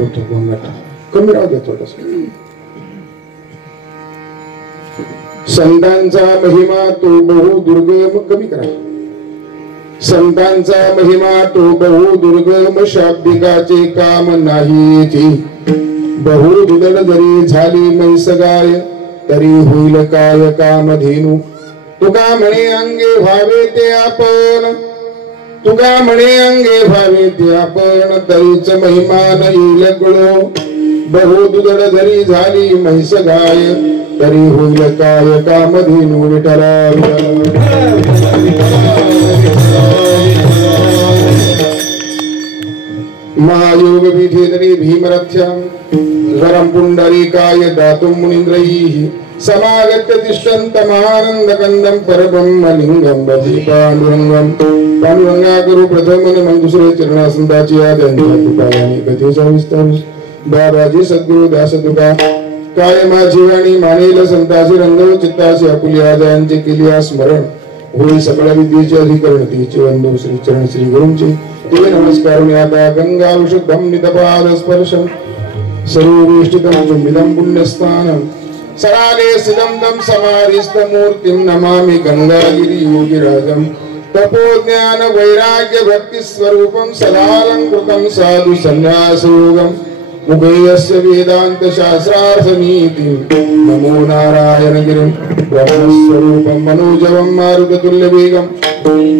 होतो गोंगाट कमी राहू दे थोडस. संतांचा महिमा तो बहु दुर्गम कमी करा. संतांचा महिमा तो बहु दुर्गम शाब्दिकाचे काम नाही ती. बहु दुदड जरी झाली मैसगाय तरी होईल काय कामधेनु. तुका म्हणे अंगे व्हावे ते आपण. तुका म्हणे अंगे व्हावे ते आपण तरीच महिमा येईल कळो. बहु दुदड जरी झाली म्हैसगाय तरी होईल काय कामधेनु. विठला महायोग विधेदरी भीमरथ्याम वरम पुंडरीकाय दातुं मुनीन्द्रैः समागत्य तिष्ठन्तमानन्द कंदं परब्रह्मलिंगं भजे पांडुरंगं. पांडुरंगा गुरु प्रथम नमन दुसरे चरणासंताची आद्यांच्या कृपायाने कथेचा विस्तार. बाबाजी सद्गुरु दास तुका काय माझी वाणी मानेल संताची रंगव. चित्ताची आपुली आदयांचे केली स्मरण. होई सकळ विद्येचे अधिकरण तिचे वंदो श्री चरण श्री गुरूंचे. ते नमस्कार आता गंगा विशुद्धं नितपाद स्पर्शं सर्ववेष्टितं चुंबितं पुण्यस्थानं. सराले सिदं तं समाधिस्थमूर्तिं नमामि गंगागिरि योगिराजं. तपोज्ञान वैराग्य भक्ति स्वरूपं सदालंकृतं साधु संन्यासयोगं. मुखेयस्य वेदांत शास्त्रार्थ नीतिं नमो नारायण गिरिं. ब्रह्मस्वरूपं मनोजवं मारुततुल्यवेगं.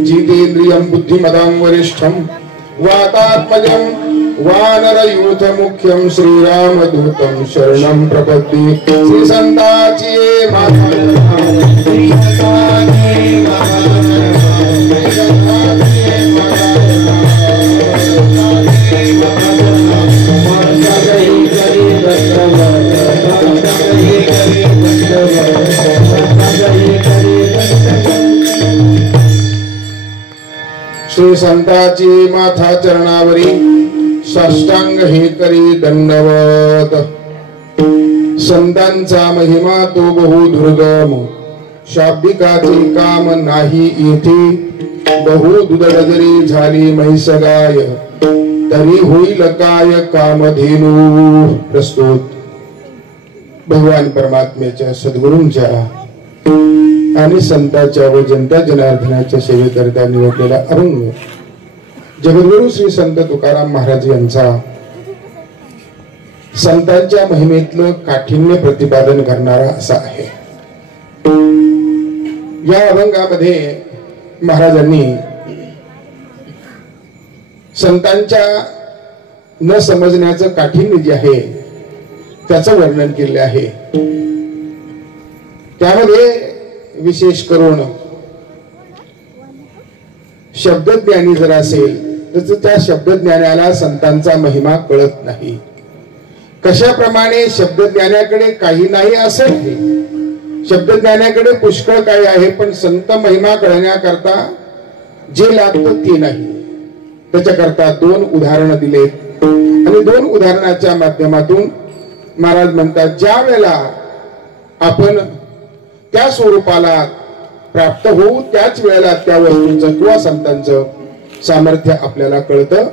जितेन्द्रियं बुद्धिमतां वरिष्ठं वातात्मजं वानरयूथ मुख्यं श्रीरामदूतं शरणं प्रपद्ये. श्री संताची श्री संताची माथा चरणावरी साष्टांग हे करी दंडवत. संतांचा महिमा तो बहु दुर्गम शाब्दिकाचे काम नाही येथे. बहु दुदड जरी झाली म्हैसगाय तरी होईल काय कामधेनु. प्रस्तुत भगवान परमात्म्याच्या सद्गुरूंच्या आणि संतांच्या व जनता जनार्दनाच्या सेवेकरिता निवडलेला अभंग जगद्गुरु श्री संत तुकाराम महाराज यांचा संतांच्या महिमेतलं काठिण्य प्रतिपादन करणारा असा आहे. या अभंगामध्ये महाराजांनी संतांच्या न समजण्याचं काठिण्य जे आहे त्याचं वर्णन केले आहे. त्यामध्ये विशेष करून शब्दज्ञानी जर असेल तर त्या शब्दज्ञानाला संतांचा महिमा कळत नाही. कशाप्रमाणे शब्दज्ञानाकडे काही नाही असं नाही. शब्दज्ञानाकडे पुष्कळ काही आहे पण संत महिमा कळण्याकरता जे लागतं ते नाही. त्याच्याकरता दोन उदाहरणं दिलेत आणि दोन उदाहरणाच्या माध्यमातून महाराज म्हणतात ज्या वेळेला आपण त्या स्वरूपाला प्राप्त होऊ त्याच वेळेला त्या वस्तूंचं किंवा संतांचं सामर्थ्य आपल्याला कळतं.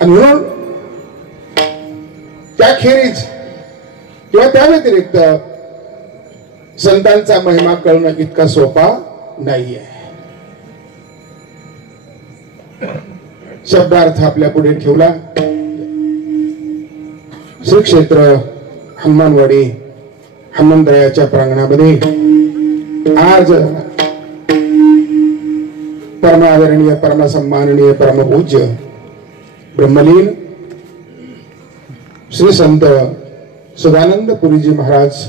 आणि म्हणून त्याखेरीज किंवा त्या व्यतिरिक्त संतांचा महिमा कळणं इतका सोपा नाहीये. शब्दार्थ आपल्या पुढे ठेवला. श्री क्षेत्र हनुमानवाडी हनुमंतरायाच्या प्रांगणामध्ये आज परमादरणीय परमसन्माननीय परमपूज्य ब्रह्मलीन श्री संत सदानंद पुरीजी महाराज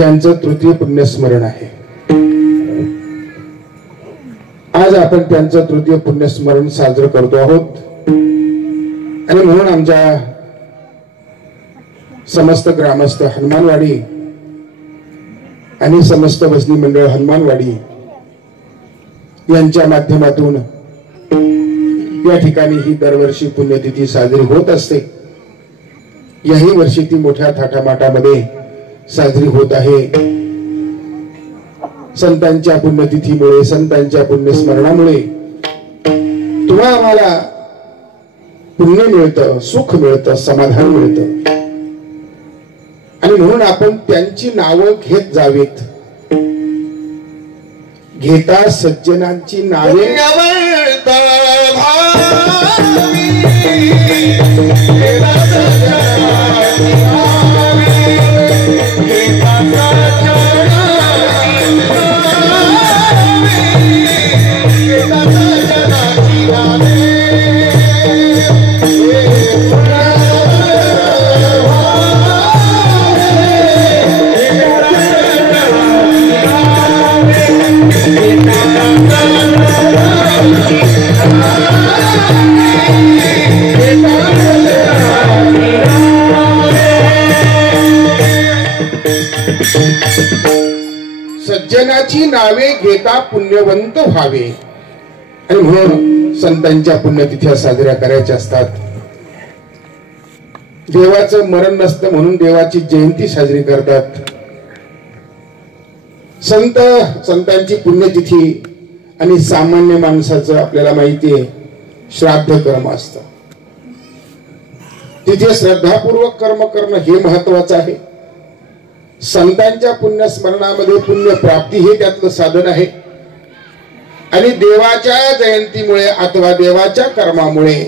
यांचं तृतीय पुण्यस्मरण आहे. आज आपण त्यांचं तृतीय पुण्यस्मरण साजरं करतो आहोत आणि म्हणून आमच्या समस्त ग्रामस्थ हनुमानवाडी आणि समस्त वसनी मंडळ हनुमानवाडी यांच्या माध्यमातून या ठिकाणी ही दरवर्षी पुण्यतिथी साजरी होत असते. याही वर्षी ती मोठ्या थाटामाटामध्ये साजरी होत आहे. संतांच्या पुण्यतिथीमुळे संतांच्या पुण्यस्मरणामुळे तुम्हा आम्हाला पुण्य मिळतं, सुख मिळतं, समाधान मिळतं. आणि म्हणून आपण त्यांची नावं घेत जावीत. घेता सज्जनांची नावे सज्जनाची नावे घेता पुण्यवंत व्हावे. आणि म्हणून संतांच्या पुण्यतिथ्या साजऱ्या करायच्या असतात. देवाचं मरण नसतं म्हणून देवाची जयंती साजरी करतात. संतांची पुण्यतिथी आणि सामान्य माणसाचं आपल्याला माहिती आहे श्राद्ध कर्म असतं. तिथे श्रद्धापूर्वक कर्म करणं हे महत्वाचं आहे. संतांच्या पुण्यस्मरणामध्ये पुण्य प्राप्ती हे त्यातलं साधन आहे. आणि देवाच्या जयंतीमुळे अथवा देवाच्या कर्मामुळे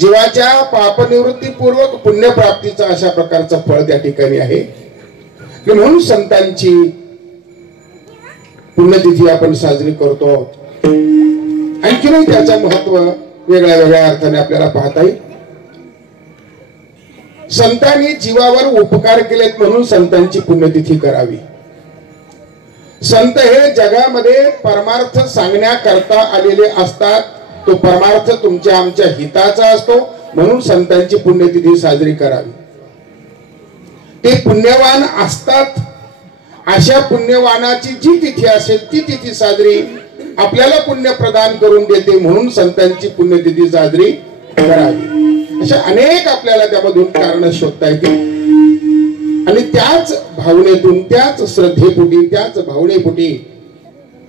जीवाच्या पापनिवृत्तीपूर्वक पुण्यप्राप्तीचा अशा प्रकारचं फळ त्या ठिकाणी आहे. म्हणून संतांची पुण्यतिथी आपण साजरी करतो. आणखीनही त्याचं महत्व वेगळ्या वेगळ्या अर्थाने आपल्याला पाहता येईल. संतांनी जीवावर उपकार केलेत म्हणून संतांची पुण्यतिथी करावी. संत हे जगामध्ये परमार्थ सांगण्याकरता आलेले असतात. तो परमार्थ तुमच्या आमच्या हिताचा असतो म्हणून संतांची पुण्यतिथी साजरी करावी. ते पुण्यवान असतात. अशा पुण्यवानाची जी तिथी असेल ती तिथी साजरी आपल्याला पुण्य प्रदान करून देते म्हणून संतांची पुण्यतिथी साजरी करावी. अशा अनेक आपल्याला त्यामधून कारण शोधता येतील. आणि त्याच भावनेतून, त्याच श्रद्धेपोटी, त्याच भावनेपोटी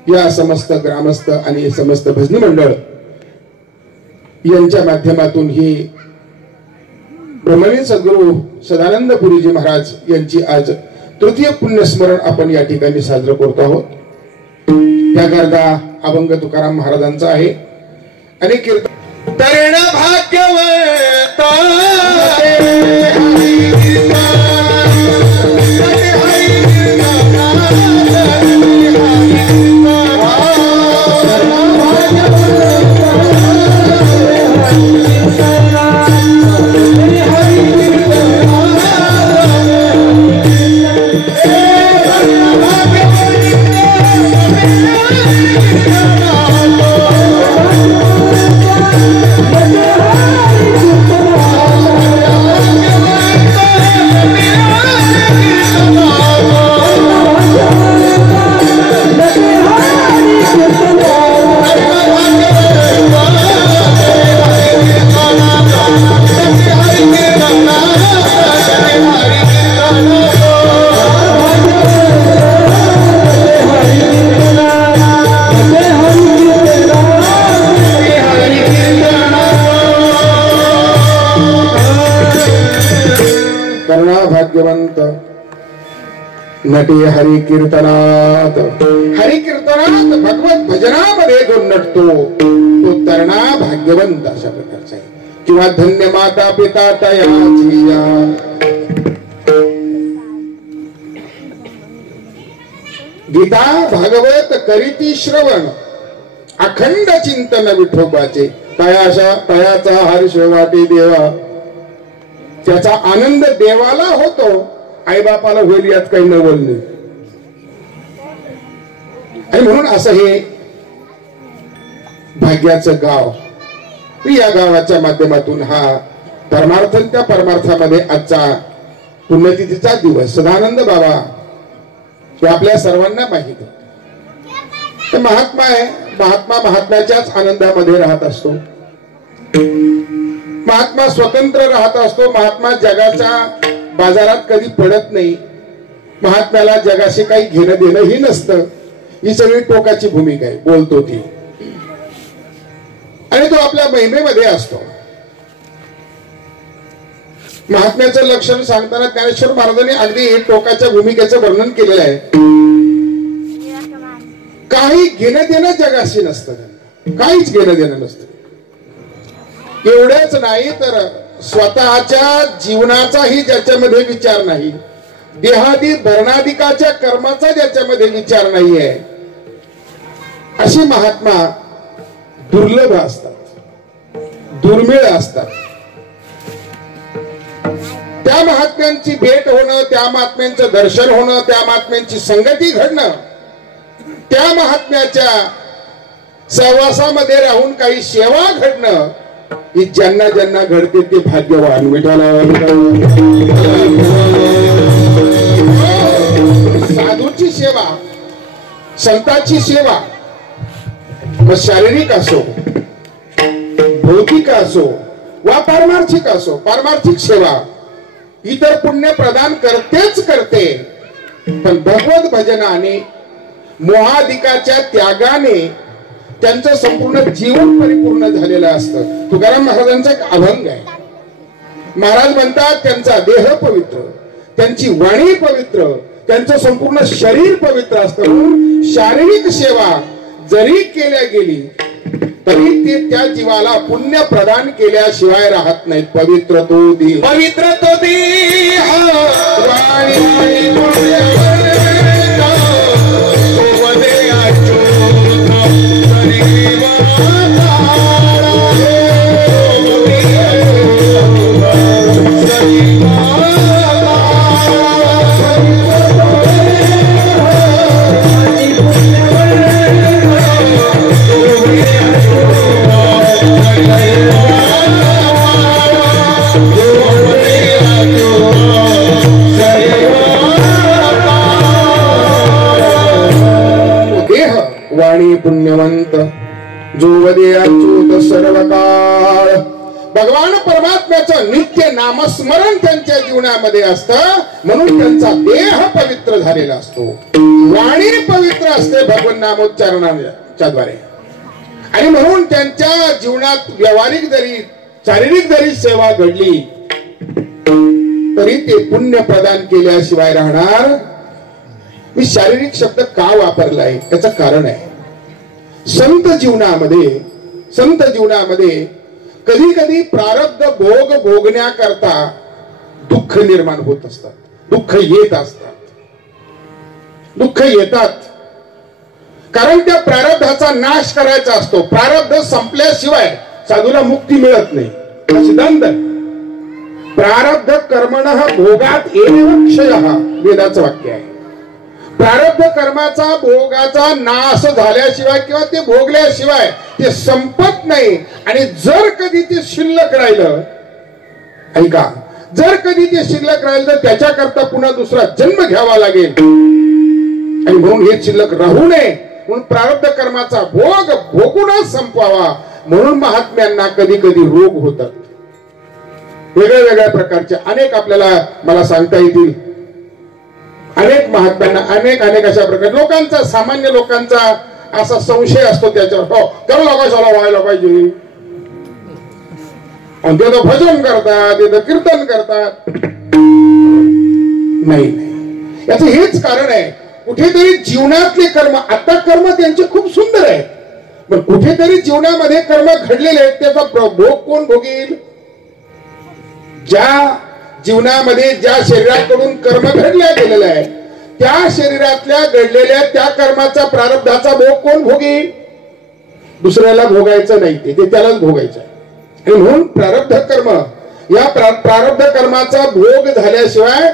या समस्त ग्रामस्थ आणि समस्त भजनी मंडळ यांच्या माध्यमातून ही ब्रह्मलीन सद्गुरू सदानंद पुरीजी महाराज यांची आज तृतीय पुण्यस्मरण आपण या ठिकाणी साजरं करतो आहोत. त्याकरता अभंग तुकाराम महाराजांचा आहे आणि कीर्तन तरण भाग्यवंत भाग्यवंत नटे हरि कीर्तनात. हरि कीर्तनात भगवत भजनामध्ये जो नटतो तो तरणा भाग्यवंत अशा प्रकारचा आहे. किंवा धन्य माता पिता तयाची गीता भागवत करीती श्रवण अखंड चिंतन विठोबाचे. तयाचा हर्ष वाटे देवा. त्याचा आनंद देवाला होतो, आईबापाला होईल यात काही नवल नाही. आणि म्हणून असं हे भाग्याचं गाव. या गावाच्या माध्यमातून हा परमार्थ, त्या परमार्थामध्ये आजचा पुण्यतिथीचा दिवस सदानंद बाबा हे आपल्या सर्वांना माहित आहे. महात्मा आहे. महात्म्याच्याच आनंदामध्ये राहत असतो. महात्मा स्वतंत्र राहत असतो. महात्मा जगाच्या बाजारात कधी पडत नाही. महात्म्याला जगाशी काही घेणं देणं ही नसतं. ही सगळी टोकाची भूमिका आहे, बोलतो ती. आणि तो आपल्या महिमेमध्ये असतो. महात्म्याचं लक्षण सांगताना ज्ञानेश्वर महाराजांनी अगदी टोकाच्या भूमिकेचं वर्णन केलेलं आहे. काही घेणं देणं जगाशी नसतं, काहीच घेणं देणं नसतं. एवढंच नाही तर स्वतःच्या जीवनाचाही ज्याच्यामध्ये विचार नाही, देहादी भरणाधिकाच्या कर्माचा ज्याच्यामध्ये विचार नाहीये, अशी महात्मा दुर्लभ असतात, दुर्मिळ असतात. त्या महात्म्यांची भेट होणं, त्या महात्म्यांचं दर्शन होणं, त्या महात्म्यांची संगती घडणं, त्या महात्म्याच्या सहवासामध्ये राहून काही सेवा घडणं, ही ज्यांना ज्यांना घडते ते भाग्यवान. विठाला साधूची सेवा, संतांची सेवा, मग शारीरिक असो, भौतिक असो वा पारमार्थिक असो, पारमार्थिक सेवा इतर पुण्य प्रदान करतेच करते. पण भगवत भजनाने, मोहाधिकाच्या त्यागाने त्यांचं संपूर्ण जीवन परिपूर्ण झालेलं असतं. तुकाराम महाराजांचा एक अभंग आहे. महाराज म्हणतात त्यांचा देह पवित्र, त्यांची वाणी पवित्र, त्यांचं संपूर्ण शरीर पवित्र असतं. म्हणून शारीरिक सेवा जरी केल्या गेली तरी ते त्या जीवाला पुण्य प्रदान केल्याशिवाय राहत नाहीत. पवित्र तो देह, पवित्र तो देह, वाणी वाणी पुण्यवंत जो वदे अच्युत सर्व काळ. भगवान परमात्म्याचं नित्य नामस्मरण त्यांच्या जीवनामध्ये असतं, म्हणून त्यांचा देह पवित्र झालेला असतो. वाणी पवित्र असते भगवान नामोच्चारणाच्या द्वारे. आणि म्हणून त्यांच्या जीवनात व्यावहारिक जरी शारीरिक जरी सेवा घडली तरी ते पुण्य प्रदान केल्याशिवाय राहणार. मी शारीरिक शब्द का वापरलाय त्याचं कारण आहे. संत जीवनामध्ये कधी कधी प्रारब्ध भोग भोगण्याकरता दुःख निर्माण होत असतात, दुःख येत असतात, दुःख येतात. कारण त्या प्रारब्धाचा नाश करायचा असतो. प्रारब्ध संपल्याशिवाय साधूला मुक्ती मिळत नाही. सिद्धांत प्रारब्ध कर्मणः भोगात एव क्षयः वेदाचं वाक्य आहे. प्रारब्ध कर्माचा भोगाचा नाश झाल्याशिवाय किंवा ते भोगल्याशिवाय ते संपत नाही. आणि जर कधी ते शिल्लक राहिलं, ऐका, जर कधी ते शिल्लक राहिलं तर त्याच्याकरता पुन्हा दुसरा जन्म घ्यावा लागेल. आणि म्हणून हे शिल्लक राहू नये म्हणून प्रारब्ध कर्माचा भोग भोगूनच संपवावा. म्हणून महात्म्यांना कधी कधी रोग होतात, वेगळ्या वेगळ्या प्रकारचे अनेक आपल्याला मला सांगता येतील. अनेक महात्म्यांना अनेक अशा प्रकारे लोकांचा, सामान्य लोकांचा असा संशय असतो त्याच्यावर. हो, तर लोकांना व्हायला पाहिजे, तिथं भजन करतात, तिथं कीर्तन करतात. नाही, याचं हेच कारण आहे. कुठेतरी जीवनातले कर्म, आता कर्म त्यांचे खूप सुंदर आहेत, पण कुठेतरी जीवनामध्ये कर्म घडलेले आहेत, त्याचा भोग कोण भोगेल? ज्या जीवनामध्ये ज्या शरीराकडून कर्म घडल्या गेलेलं आहे त्या शरीरातल्या घडलेल्या त्या कर्माचा प्रारब्धाचा भोग कोण भोगेल? दुसऱ्याला भोगायचं नाही, ते त्यालाच भोगायचं. आणि म्हणून प्रारब्ध कर्म, या प्रारब्ध कर्माचा भोग झाल्याशिवाय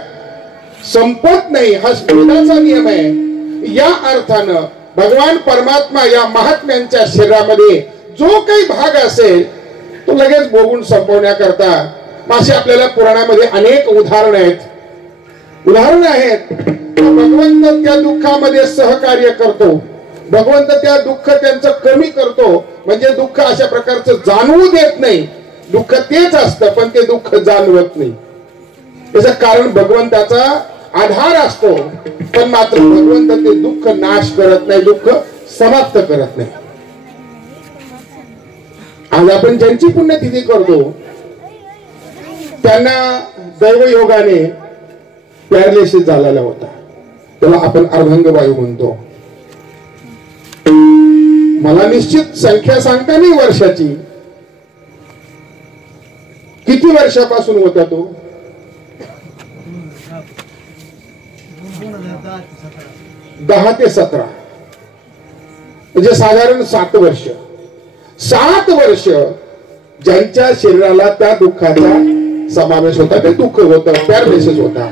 संपत नाही, हा वेदाचा नियम आहे. या अर्थानं भगवान परमात्मा या महात्म्यांच्या शरीरामध्ये जो काही भाग असेल तो लगेच भोगून संपवण्याकरता असे आपल्याला पुराणामध्ये अनेक उदाहरण आहेत. भगवंत त्या दुःखामध्ये सहकार्य करतो, भगवंत त्या दुःख त्यांचं कमी करतो. म्हणजे दुःख अशा प्रकारचं जाणवू देत नाही. दुःख तेच असतं पण ते दुःख जाणवत नाही. त्याचं कारण भगवंताचा आधार असतो, पण मात्र भगवंत ते दुःख नाश करत नाही, दुःख समाप्त करत नाही. आज आपण ज्यांची पुण्यतिथी करतो त्यांना दैवयोगाने पॅरालिसिस झालेला होता, त्याला आपण अर्धांगवायू म्हणतो. मला निश्चित संख्या सांगता नाही वर्षाची, किती वर्षापासून होता तो? 10 ते 17, म्हणजे साधारण 7 वर्ष. 7 वर्ष ज्यांच्या शरीराला त्या दुःखाचा समावेश होता, ते दुःख होतं, पॅरालिसिस होता.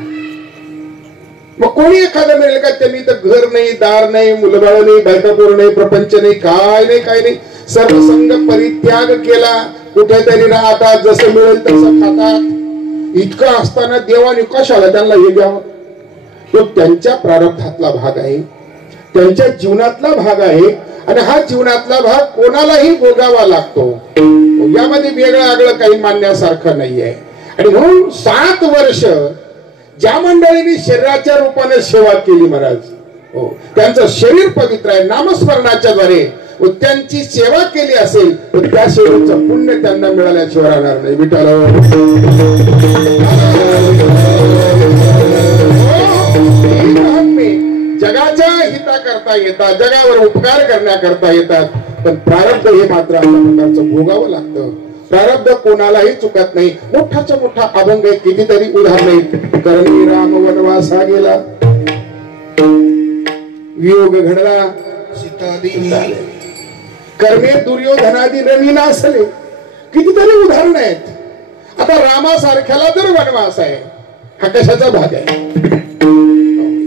मग कोणी एखादं मिळेल का? त्यांनी तर घर नाही, दार नाही, मुलबाळ नाही, बायकापोर नाही, प्रपंच नाही, काय नाही, काय नाही, सर्व संग परित्याग केला. कुठेतरी राहतात, जसं मिळेल तसं खातात. इतकं असताना देवाने कशाला त्यांना हे द्यावं? तो त्यांच्या प्रारब्धातला भाग आहे, त्यांच्या जीवनातला भाग आहे. आणि हा जीवनातला भाग कोणालाही भोगावा लागतो. यामध्ये वेगळं आगळं काही मानण्यासारखं नाहीये. आणि म्हणून 7 वर्ष ज्या मंडळींनी शरीराच्या रूपाने सेवा केली महाराज, हो, त्यांचं शरीर पवित्र आहे, नामस्मरणाच्या द्वारे त्यांची सेवा केली असेल तर त्या सेवेचं पुण्य त्यांना मिळाल्याशिवाय राहणार नाही. विठ्ठल जगाच्या हिता करता येतात, जगावर उपकार करण्याकरता येतात, पण प्रारब्ध हे मात्र अशा प्रकारचं भोगावं लागतं. प्रारब्ध कोणालाही चुकत नाही. मोठाच्या मोठा अभंग आहे, कितीतरी उदाहरण. करणी राम वनवासा गेला, वियोग घडला सीतादेवी, कर्मे दुर्योधनादी रवी नासले. कितीतरी उदाहरण आहेत. आता रामासारख्याला जर वनवास आहे, हा कशाचा भाग आहे?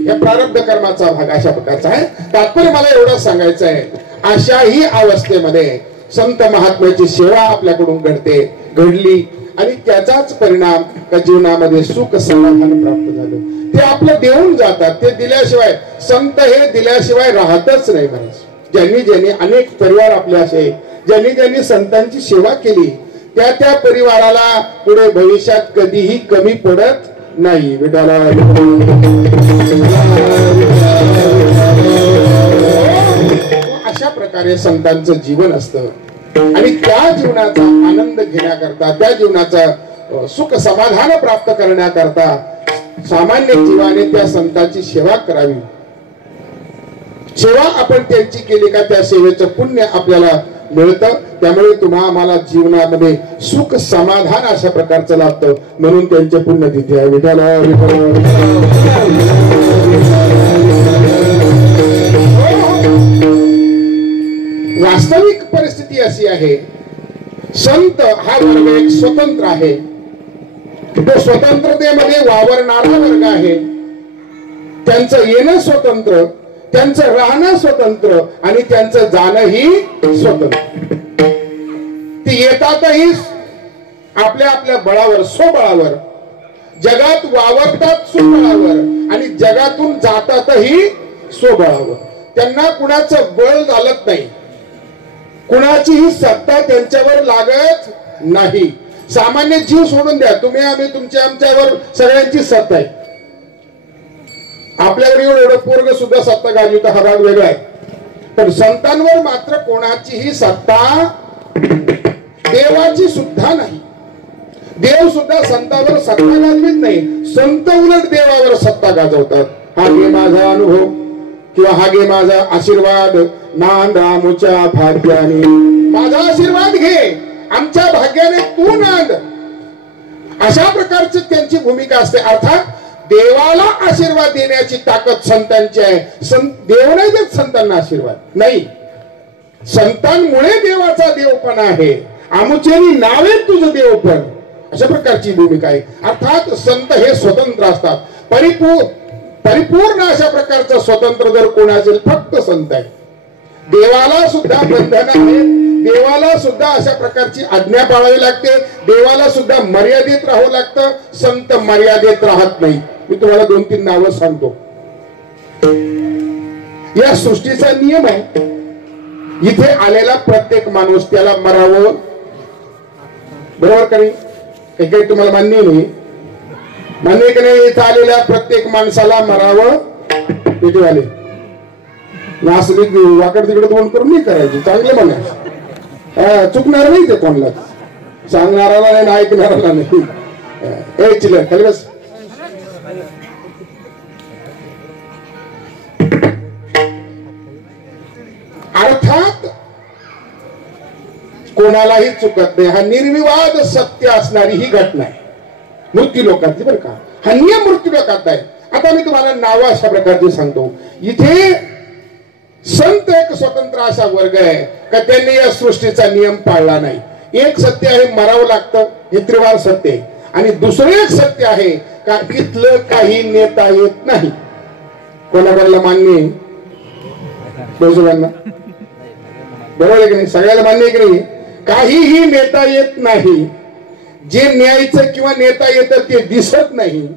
या प्रारब्ध कर्माचा भाग अशा प्रकारचा आहे. तात्पर्य मला एवढंच सांगायचं आहे, अशाही अवस्थेमध्ये संत महात्म्याची सेवा आपल्याकडून घडली आणि त्याचाच परिणाम त्या जीवनामध्ये सुख समाधान प्राप्त झालं. ते आपलं देऊन जातात. ते दिल्याशिवाय, संत हे दिल्याशिवाय राहतच नाही महाराज. ज्यांनी अनेक परिवार आपले असे, ज्यांनी संतांची सेवा केली, त्या परिवाराला पुढे भविष्यात कधीही कमी पडत नाही. विठाला अशा प्रकारे संतांचं जीवन असतं. आणि त्या जीवनाचा आनंद घेण्याकरता, त्या जीवनाचा सुख समाधान प्राप्त करण्याकरता सामान्य जीवाने त्या संतांची सेवा करावी. सेवा आपण त्यांची केली का त्या सेवेचं पुण्य आपल्याला मिळतं. त्यामुळे तुम्हा आम्हाला जीवनामध्ये सुख समाधान अशा प्रकारचं लाभतं. म्हणून त्यांचे पुण्य तिथे आहे. विठ्ठल वास्तविक परिस्थिती अशी आहे, संत हा वर्ग एक स्वतंत्र आहे. तो स्वतंत्रतेमध्ये वावरणारा वर्ग आहे. त्यांचं येणं स्वतंत्र, त्यांचं राहणं स्वतंत्र आणि त्यांचं जाणंही स्वतंत्र. ते येतातही आपल्या आपल्या बळावर, स्वबळावर, जगात वावरतात स्वबळावर आणि जगातून जातातही स्वबळावर. त्यांना कुणाचं बळ चालत नाही, कुणाचीही सत्ता त्यांच्यावर लागत नाही. सामान्य जीव सोडून द्या, तुम्ही आम्ही तुमच्या आमच्यावर सगळ्यांची सत्ता आहे. आपल्यावर एवढं पोरग सुद्धा सत्ता गाजवत, हा भाग वेगळा आहे. पण संतांवर मात्र कोणाचीही सत्ता, देवाची सुद्धा नाही. देव सुद्धा संतांवर सत्ता गाजवित नाही. संत उलट देवावर सत्ता गाजवतात. हा घे माझा अनुभव किंवा हा घे माझा आशीर्वाद, नांद आमच्या भाग्याने, माझा आशीर्वाद घे, आमच्या भाग्याने तू नांद. अशा प्रकारची त्यांची भूमिका असते. अर्थात देवाला आशीर्वाद देण्याची ताकद संतांची आहे. देव नाही देत संतांना आशीर्वाद, नाही. संतांमुळे देवाचा देवपणा आहे. आमुचेनी नावे तुझं देवपण, अशा प्रकारची भूमिका आहे. अर्थात संत हे स्वतंत्र असतात. परिपूर्ण अशा प्रकारचं स्वतंत्र जर कोण असेल, फक्त संत आहे. देवाला सुद्धा बंधन आहे. देवाला सुद्धा अशा प्रकारची आज्ञा पाळावी लागते. देवाला सुद्धा मर्यादित राहावं लागतं. संत मर्यादित राहत नाही. मी तुम्हाला 2-3 नावं सांगतो. या सृष्टीचा नियम आहे, इथे आलेला प्रत्येक माणूस त्याला मरावं, बरोबर का नाही? काही तुम्हाला मान्य नाही? मान्य की नाही? इथे आलेल्या प्रत्येक माणसाला मरावं. तिथे आले नासली वाकड तिकडे तोंड करून नाही करायची, चांगलं म्हणा. चुकणार नाही ते कोणाला, सांगणाराला नाही, ऐकणाराला नाही. ए चिल्लर खाली बस. अर्थात कोणालाही चुकत नाही. हा निर्विवाद सत्य असणारी ही घटना आहे मृत्यू लोकांची बरं का. हा नियम मृत्यू लोकात आहे. आता मी तुम्हाला नाव अशा प्रकारचे सांगतो. इथे संत एक स्वतंत्र असा वर्ग आहे का त्यांनी या सृष्टीचा नियम पाळला नाही. एक सत्य आहे मरावं लागतं, हे त्रिवार सत्य आहे. आणि दुसरं एक सत्य आहे का इथलं काही नेता येत नाही. कोणाकोणाला मान्य आहे? बरोबर आहे की नाही? सगळ्याला मान्य आहे की नाही? काहीही नेता येत नाही. जे न्यायचं किंवा नेता येतं ते दिसत नाही,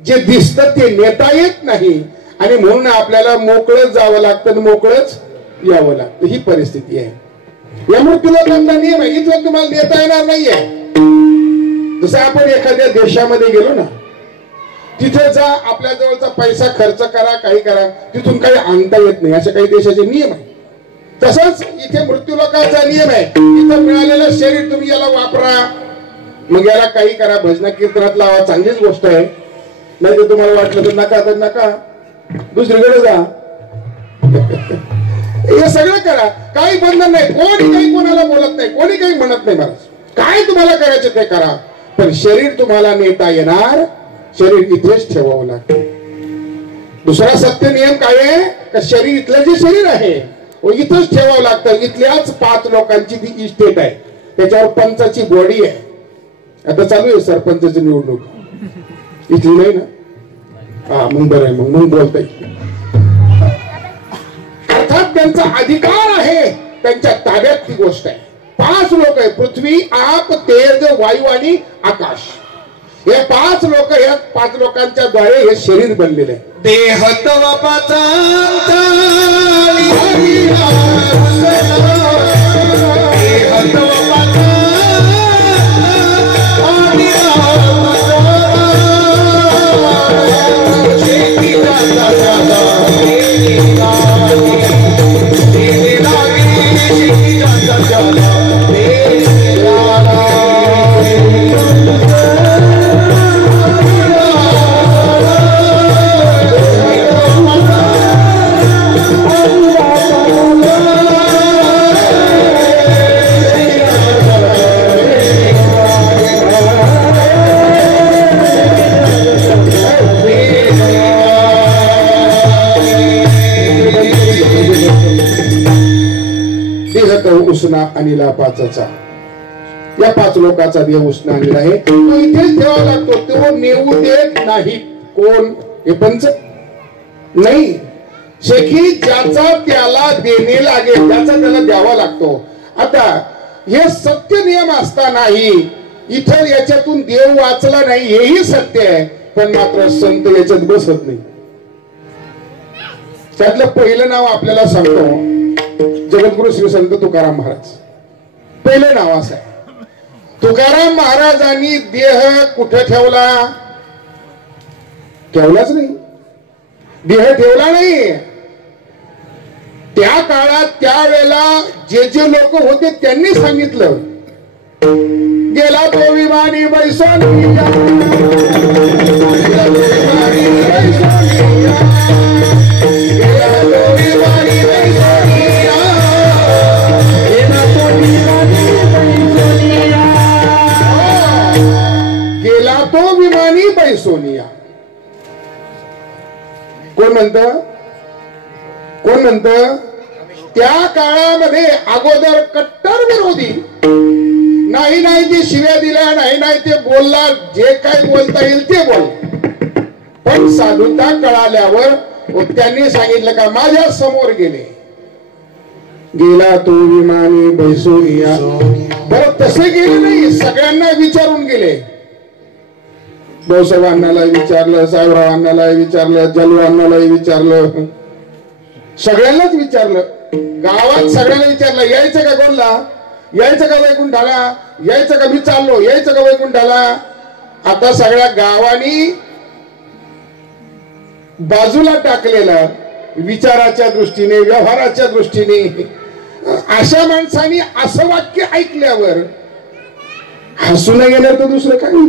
जे दिसतं ते नेता येत नाही. आणि म्हणून आपल्याला मोकळंच जावं लागतं आणि मोकळंच यावं लागतं. ही परिस्थिती आहे. या मृत्यू लोकांचा नियम आहे. इथलं तुम्हाला नेता येणार नाहीये. जसं आपण एखाद्या देशामध्ये गेलो ना, तिथे जा, आपल्या जवळचा पैसा खर्च करा, काही करा, तिथून काही आणता येत नाही. असे काही देशाचे नियम आहे. तसंच इथे मृत्यू लोकांचा नियम आहे. इथं मिळालेलं शरीर तुम्ही याला वापरा, मग याला काही करा, भजना कीर्तनात लावा, चांगलीच गोष्ट आहे. नाही तर तुम्हाला वाटलं तर नका, तर नका, दुसरीकडे जा. हे सगळं करा, काही बंधन नाही. कोणी काही कोणाला बोलत नाही, कोणी काही म्हणत नाही. महाराज काय तुम्हाला करायचं ते करा, पण शरीर तुम्हाला नेता येणार, शरीर इथेच ठेवावं लागतं. दुसरा सत्य नियम काय आहे का शरीर, इथलं जे शरीर आहे इथंच ठेवावं लागतं. इथल्याच 5 लोकांची ती इस्टेट आहे, त्याच्यावर पंचाची बॉडी आहे. आता चालू आहे सरपंचाची निवडणूक, इथली नाही ना. हा मग बरं आहे, मग बोलता येईल. अर्थात त्यांचा अधिकार आहे, त्यांच्या ताब्यात ती गोष्ट आहे. 5 लोक आहे, पृथ्वी, आप, तेज, वायू आणि आकाश. हे 5 लोक, या 5 लोकांच्या द्वारे हे शरीर बनलेले आहे. देहत्व उष्णा अनिला पाचाचा, या 5 लोकांचा देह उष्णा अनिल आहे. तो इथेच ठेवावा लागतो, तो नेऊ देत नाही. कोण? हे पंच नाही. शेखी ज्याचा त्याला देणे लागेल, त्याचा त्याला द्यावा लागतो. आता हे सत्य नियम असतानाही इथं याच्यातून देव वाचला नाही, हेही सत्य आहे. पण मात्र संत याच्यात बसत नाही. त्यातलं पहिलं नाव आपल्याला सांगतो, जगद्गुरु श्री संत तुकाराम महाराज. पहिलं नाव असं आहे. तुकाराम महाराजांनी देह कुठे ठेवला? ठेवलाच नाही. देह ठेवला नाही. त्या काळात त्यावेळेला जे जे लोक होते त्यांनी सांगितलं, गेला तो विमानी बैसोनिया, गेला तो विमानी बैसोनिया, गेला तो विमानी बैसोनिया, गेला तो विमानी बैसोनिया, गेला तो विमानी बैसोनिया. कोण म्हणतं? कोण म्हणतं? त्या काळामध्ये अगोदर कट्टर विरोधी, नाही नाही ते शिव्या दिल्या, नाही नाही ते बोलला, जे काय बोलता येईल ते बोल. पण साधुता कळाल्यावर त्यांनी सांगितलं का माझ्या समोर गेले, गेला तो विमानी बैसोनिया. बरं तसे गेले नाही, सगळ्यांना विचारून गेले. भाऊसाहेब अण्णाला विचारलं, साहेबराव अण्णाला विचारलं, जलू अण्णाला विचारलं, सगळ्यांनाच विचारलं. गावात सगळ्यांना विचारलं, यायचं का गोलला, यायचं का वैकुंठाला, यायचं का मी चाललो, यायचं का वैकुंठाला. आता सगळ्या गावानी बाजूला टाकलेला विचाराच्या दृष्टीने, व्यवहाराच्या दृष्टीने. अशा माणसांनी असं वाक्य ऐकल्यावर हसू न गेलं तर दुसरं काही.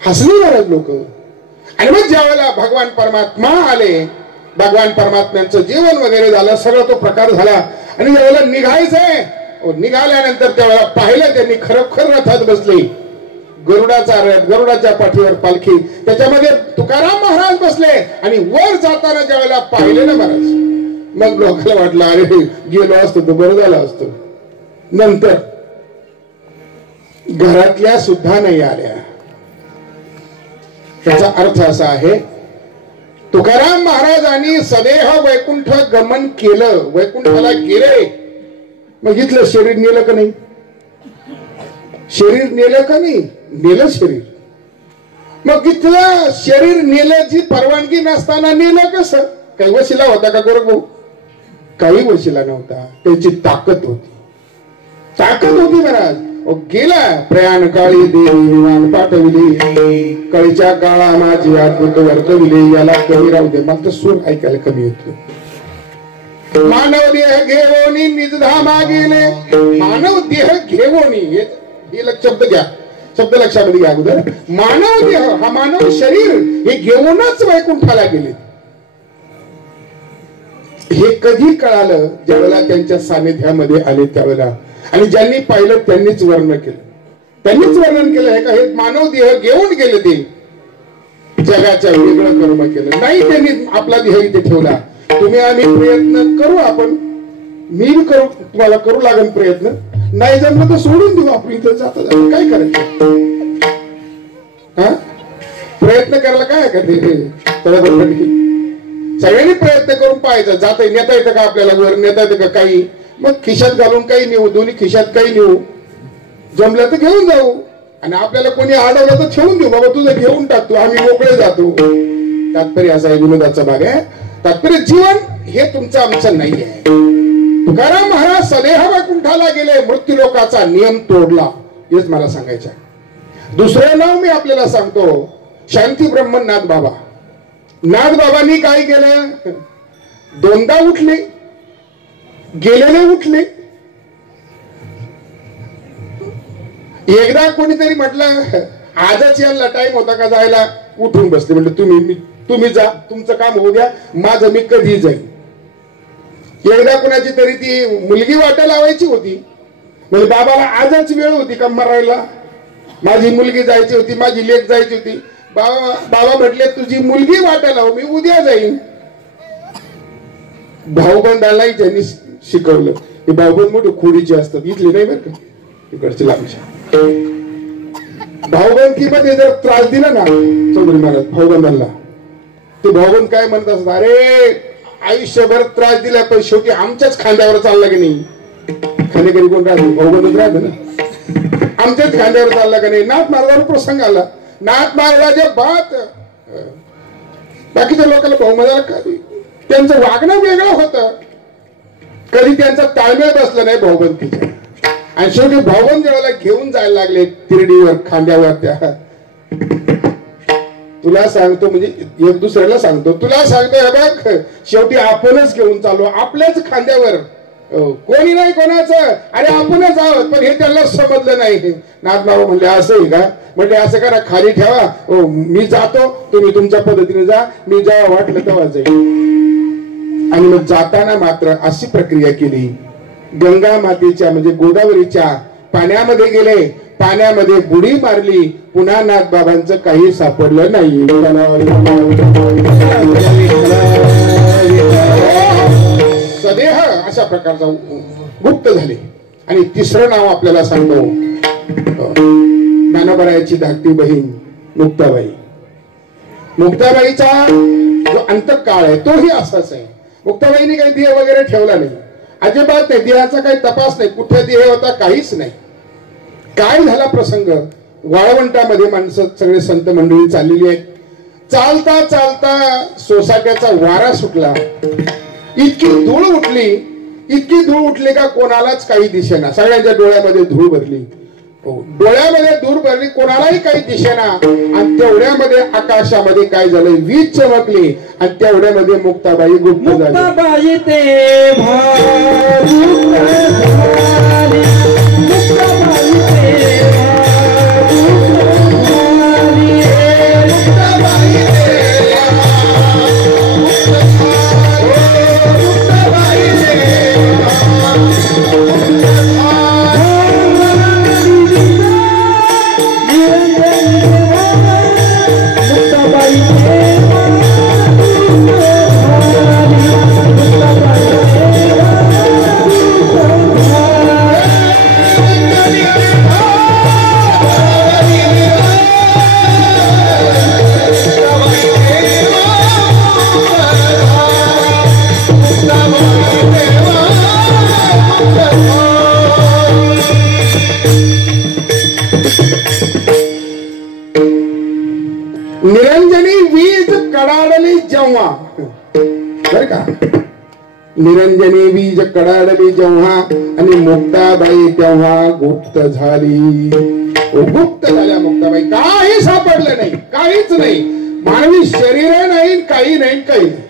हसली महाराज लोक. आणि मग ज्यावेळेला भगवान परमात्मा आले, भगवान परमात्म्यांचं जेवण वगैरे झालं, सगळं तो प्रकार झाला आणि ज्यावेळेला निघायचंय, निघाल्यानंतर त्यावेळेला पाहिलं त्यांनी खरोखर रथात बसले. गरुडाचा रथ, गरुडाच्या पाठीवर पालखी, त्याच्यामध्ये तुकाराम महाराज बसले आणि वर जाताना ज्यावेळेला पाहिले ना महाराज, मग लोकांना वाटलं अरे गेलो असतो तर बरं झालं असतं. नंतर घरातल्या सुद्धा नाही आल्या. त्याचा अर्थ असा आहे, तुकाराम महाराजांनी सदेह वैकुंठ गमन केलं, वैकुंठाला गेले. मग इथलं शरीर नेलं का नाही? शरीर नेलं का नाही? नेलं शरीर. मग इथलं शरीर नेल्याची परवानगी नसताना नेलं कसं? काही वशिला होता का गोरखभाऊ? काही वशिला नव्हता. त्याची ताकद होती, ताकद होती महाराज. गेला प्रयाण काळी देवी विमान पाठविली, कळीच्या काळा माझी आत्मत वर्तविले. याला कमी राहू दे, मग तर सूर ऐकायला कमी येतो. मानव देह घेवोनी निजधामा गेले. मानव देह घेवोनी, हे शब्द घ्या, शब्द लक्षामध्ये घ्या अगोदर. मानव देह, हा मानव शरीर हे घेऊनच वैकुंठाला गेले. हे कधी कळालं? ज्यावेळेला त्यांच्या सानिध्यामध्ये आले त्यावेळेला. आणि ज्यांनी पाहिलं त्यांनीच वर्णन केलं, त्यांनीच वर्णन केलं आहे का हे मानव देह घेऊन गेले, ते जगाच्या वेगळं कर्म केलं नाही. त्यांनी आपला देह इथे ठेवला. तुम्ही आम्ही प्रयत्न करू, आपण मी करू, तुम्हाला करू लागेल प्रयत्न. नाही जमलं तर सोडून देऊ आपण इथं जाता जाता. काय करायचं? हा प्रयत्न करायला काय का ते सगळ्यांनी प्रयत्न करून पाहायचं. जाता नेता येतं का आपल्याला? वर नेता येतं का? काही मग खिशात घालून काही नेऊ, दोन्ही खिशात काही नेऊ. जमलं तर घेऊन जाऊ, आणि आपल्याला कोणी अडवलं तर ठेवून देऊ. बाबा तुझं घेऊन टाकतो, आम्ही मोकळे जातो. तात्पर्य असा आहे, विनोदाचा भाग आहे. तात्पर्य जीवन हे तुमचं आमचं नाही आहे. तुकाराम महाराज सदेह वैकुंठाला गेले, मृत्यूलोकाचा नियम तोडला. हेच मला सांगायचं आहे. दुसरं नाव मी आपल्याला सांगतो, शांती ब्रह्मन नाथ बाबा. नाथ बाबांनी काय केलं? दोनदा उठले, गेलेले उठले. एकदा कोणीतरी म्हटलं आजच यांना टाइम होता का जायला, उठून बसले. म्हटलं तुम्ही जा, तुमचं काम होऊ द्या, माझं मी कधी जाईल. एकदा कोणाची तरी ती मुलगी वाटा लावायची होती, म्हणजे बाबाला आजच वेळ होती का मरायला? माझी मुलगी जायची होती, माझी लेक जायची होती. बाबा म्हटले तुझी मुलगी वाटा लाव, मी उद्या जाईन. भाऊबंदालाही त्यांनी शिकवलं. हे भाऊबंद मोठे खोडीचे असतात, इथले नाही बरं का, इकडचे लांबच्या. भाऊबंदकीमध्ये जर त्रास दिला ना चौधरी महाराज भाऊबंदांना, ते भाऊबंद काय म्हणत असतात, अरे आयुष्यभर त्रास दिला पण शेवटी आमच्याच खांद्यावर चालला की नाही. खांदेकरी कोण राहतो? भाऊबंदच राहतो ना. आमच्याच खांद्यावर चालला का नाही. नाथ महाराजांवर प्रसंग आला. नाथ महाराज बात बाकीच्या लोकांना भाऊबंदाला त्यांचं वागणं वेगळं होतं. कधी त्यांचा ताळमेळ बसला नाही भाऊबंदकीचा. आणि शेवटी भाऊबंद जेव्हा घेऊन जायला लागले तिरडीवर, खांद्यावर, त्या तुला सांगतो, म्हणजे एक दुसऱ्याला सांगतो, तुला सांगतो हे बघ, शेवटी आपणच घेऊन चालू, आपल्याच खांद्यावर, कोणी नाही कोणाचं, अरे आपणच आहोत. पण हे त्यांना समजलं नाही. नाथ बाबा म्हणले असं आहे का? म्हणजे असं करा, खाली ठेवा, मी जातो, तुम्ही तुमच्या पद्धतीने जा, मी जेव्हा वाटलं तेव्हा जाईल. आणि मग जाताना मात्र अशी प्रक्रिया केली, गंगा मातेच्या म्हणजे गोदावरीच्या पाण्यामध्ये गेले, पाण्यामध्ये बुडी मारली, पुन्हा नाथ बाबांचं काही सापडलं नाही. सदेह अशा प्रकारचा गुप्त झाले. आणि तिसरं नाव आपल्याला सांगतो, ज्ञानोबरायाची धाकटी बहीण मुक्ताबाई. मुक्ताबाईचा जो अंतकाळ आहे तोही असाच आहे. मुक्ताबाईने काही देह वगैरे ठेवला नाही, अजिबात नाही. देहाचा काही तपास नाही, कुठे देह होता काहीच नाही. काय झाला प्रसंग? वाळवंटामध्ये माणसं सगळे संत मंडळी चाललेली आहेत. चालता चालता सोसाट्याचा वारा सुटला, इतकी धूळ उठली, इतकी धूळ उठली का कोणालाच काही दिसेना. सगळ्यांच्या डोळ्यामध्ये धूळ भरली, डोळ्यामध्ये धूळ भरली, कोणालाही काही दिसेना. आणि तेवढ्यामध्ये आकाशामध्ये काय झालं, वीज चमकली आणि तेवढ्यामध्ये मुक्ताबाई गुप्त झाली. तेव्हा बर का, निरंजनी बीज कडाडली जेव्हा आणि मुक्ताबाई तेव्हा गुप्त झाली. गुप्त झाल्या मुक्ताबाई. काही सापडलं नाही, काहीच नाही, मानवी शरीर नाही, काही नाही, काही नाही.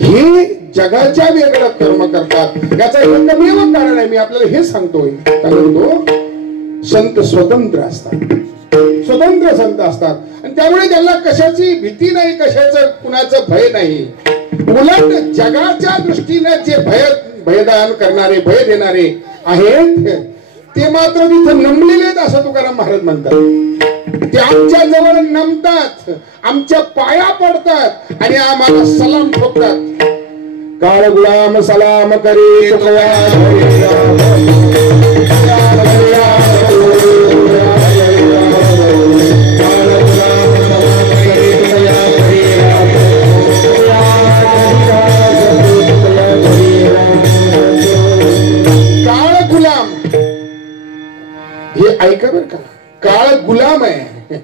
हे जगाच्या वेगळं कर्म करतात. याचा एकमेव कारण आहे, मी आपल्याला हे सांगतोय. संत स्वतंत्र असतात, स्वतंत्र संत असतात आणि त्यामुळे त्यांना कशाची भीती नाही, कशाचं कुणाचं भय नाही. उलट जगाच्या दृष्टीने जे भयदान करणारे, भय देणारे आहेत ते मात्र तिथं नमलेले आहेत असं तुकाराम महाराज म्हणतात. ते आमच्या जवळ नमतात, आमच्या पाया पडतात आणि आम्हाला सलाम ठोकतात. काळ गुलाम सलाम करे ऐका बर का. काळ गुलाम आहे,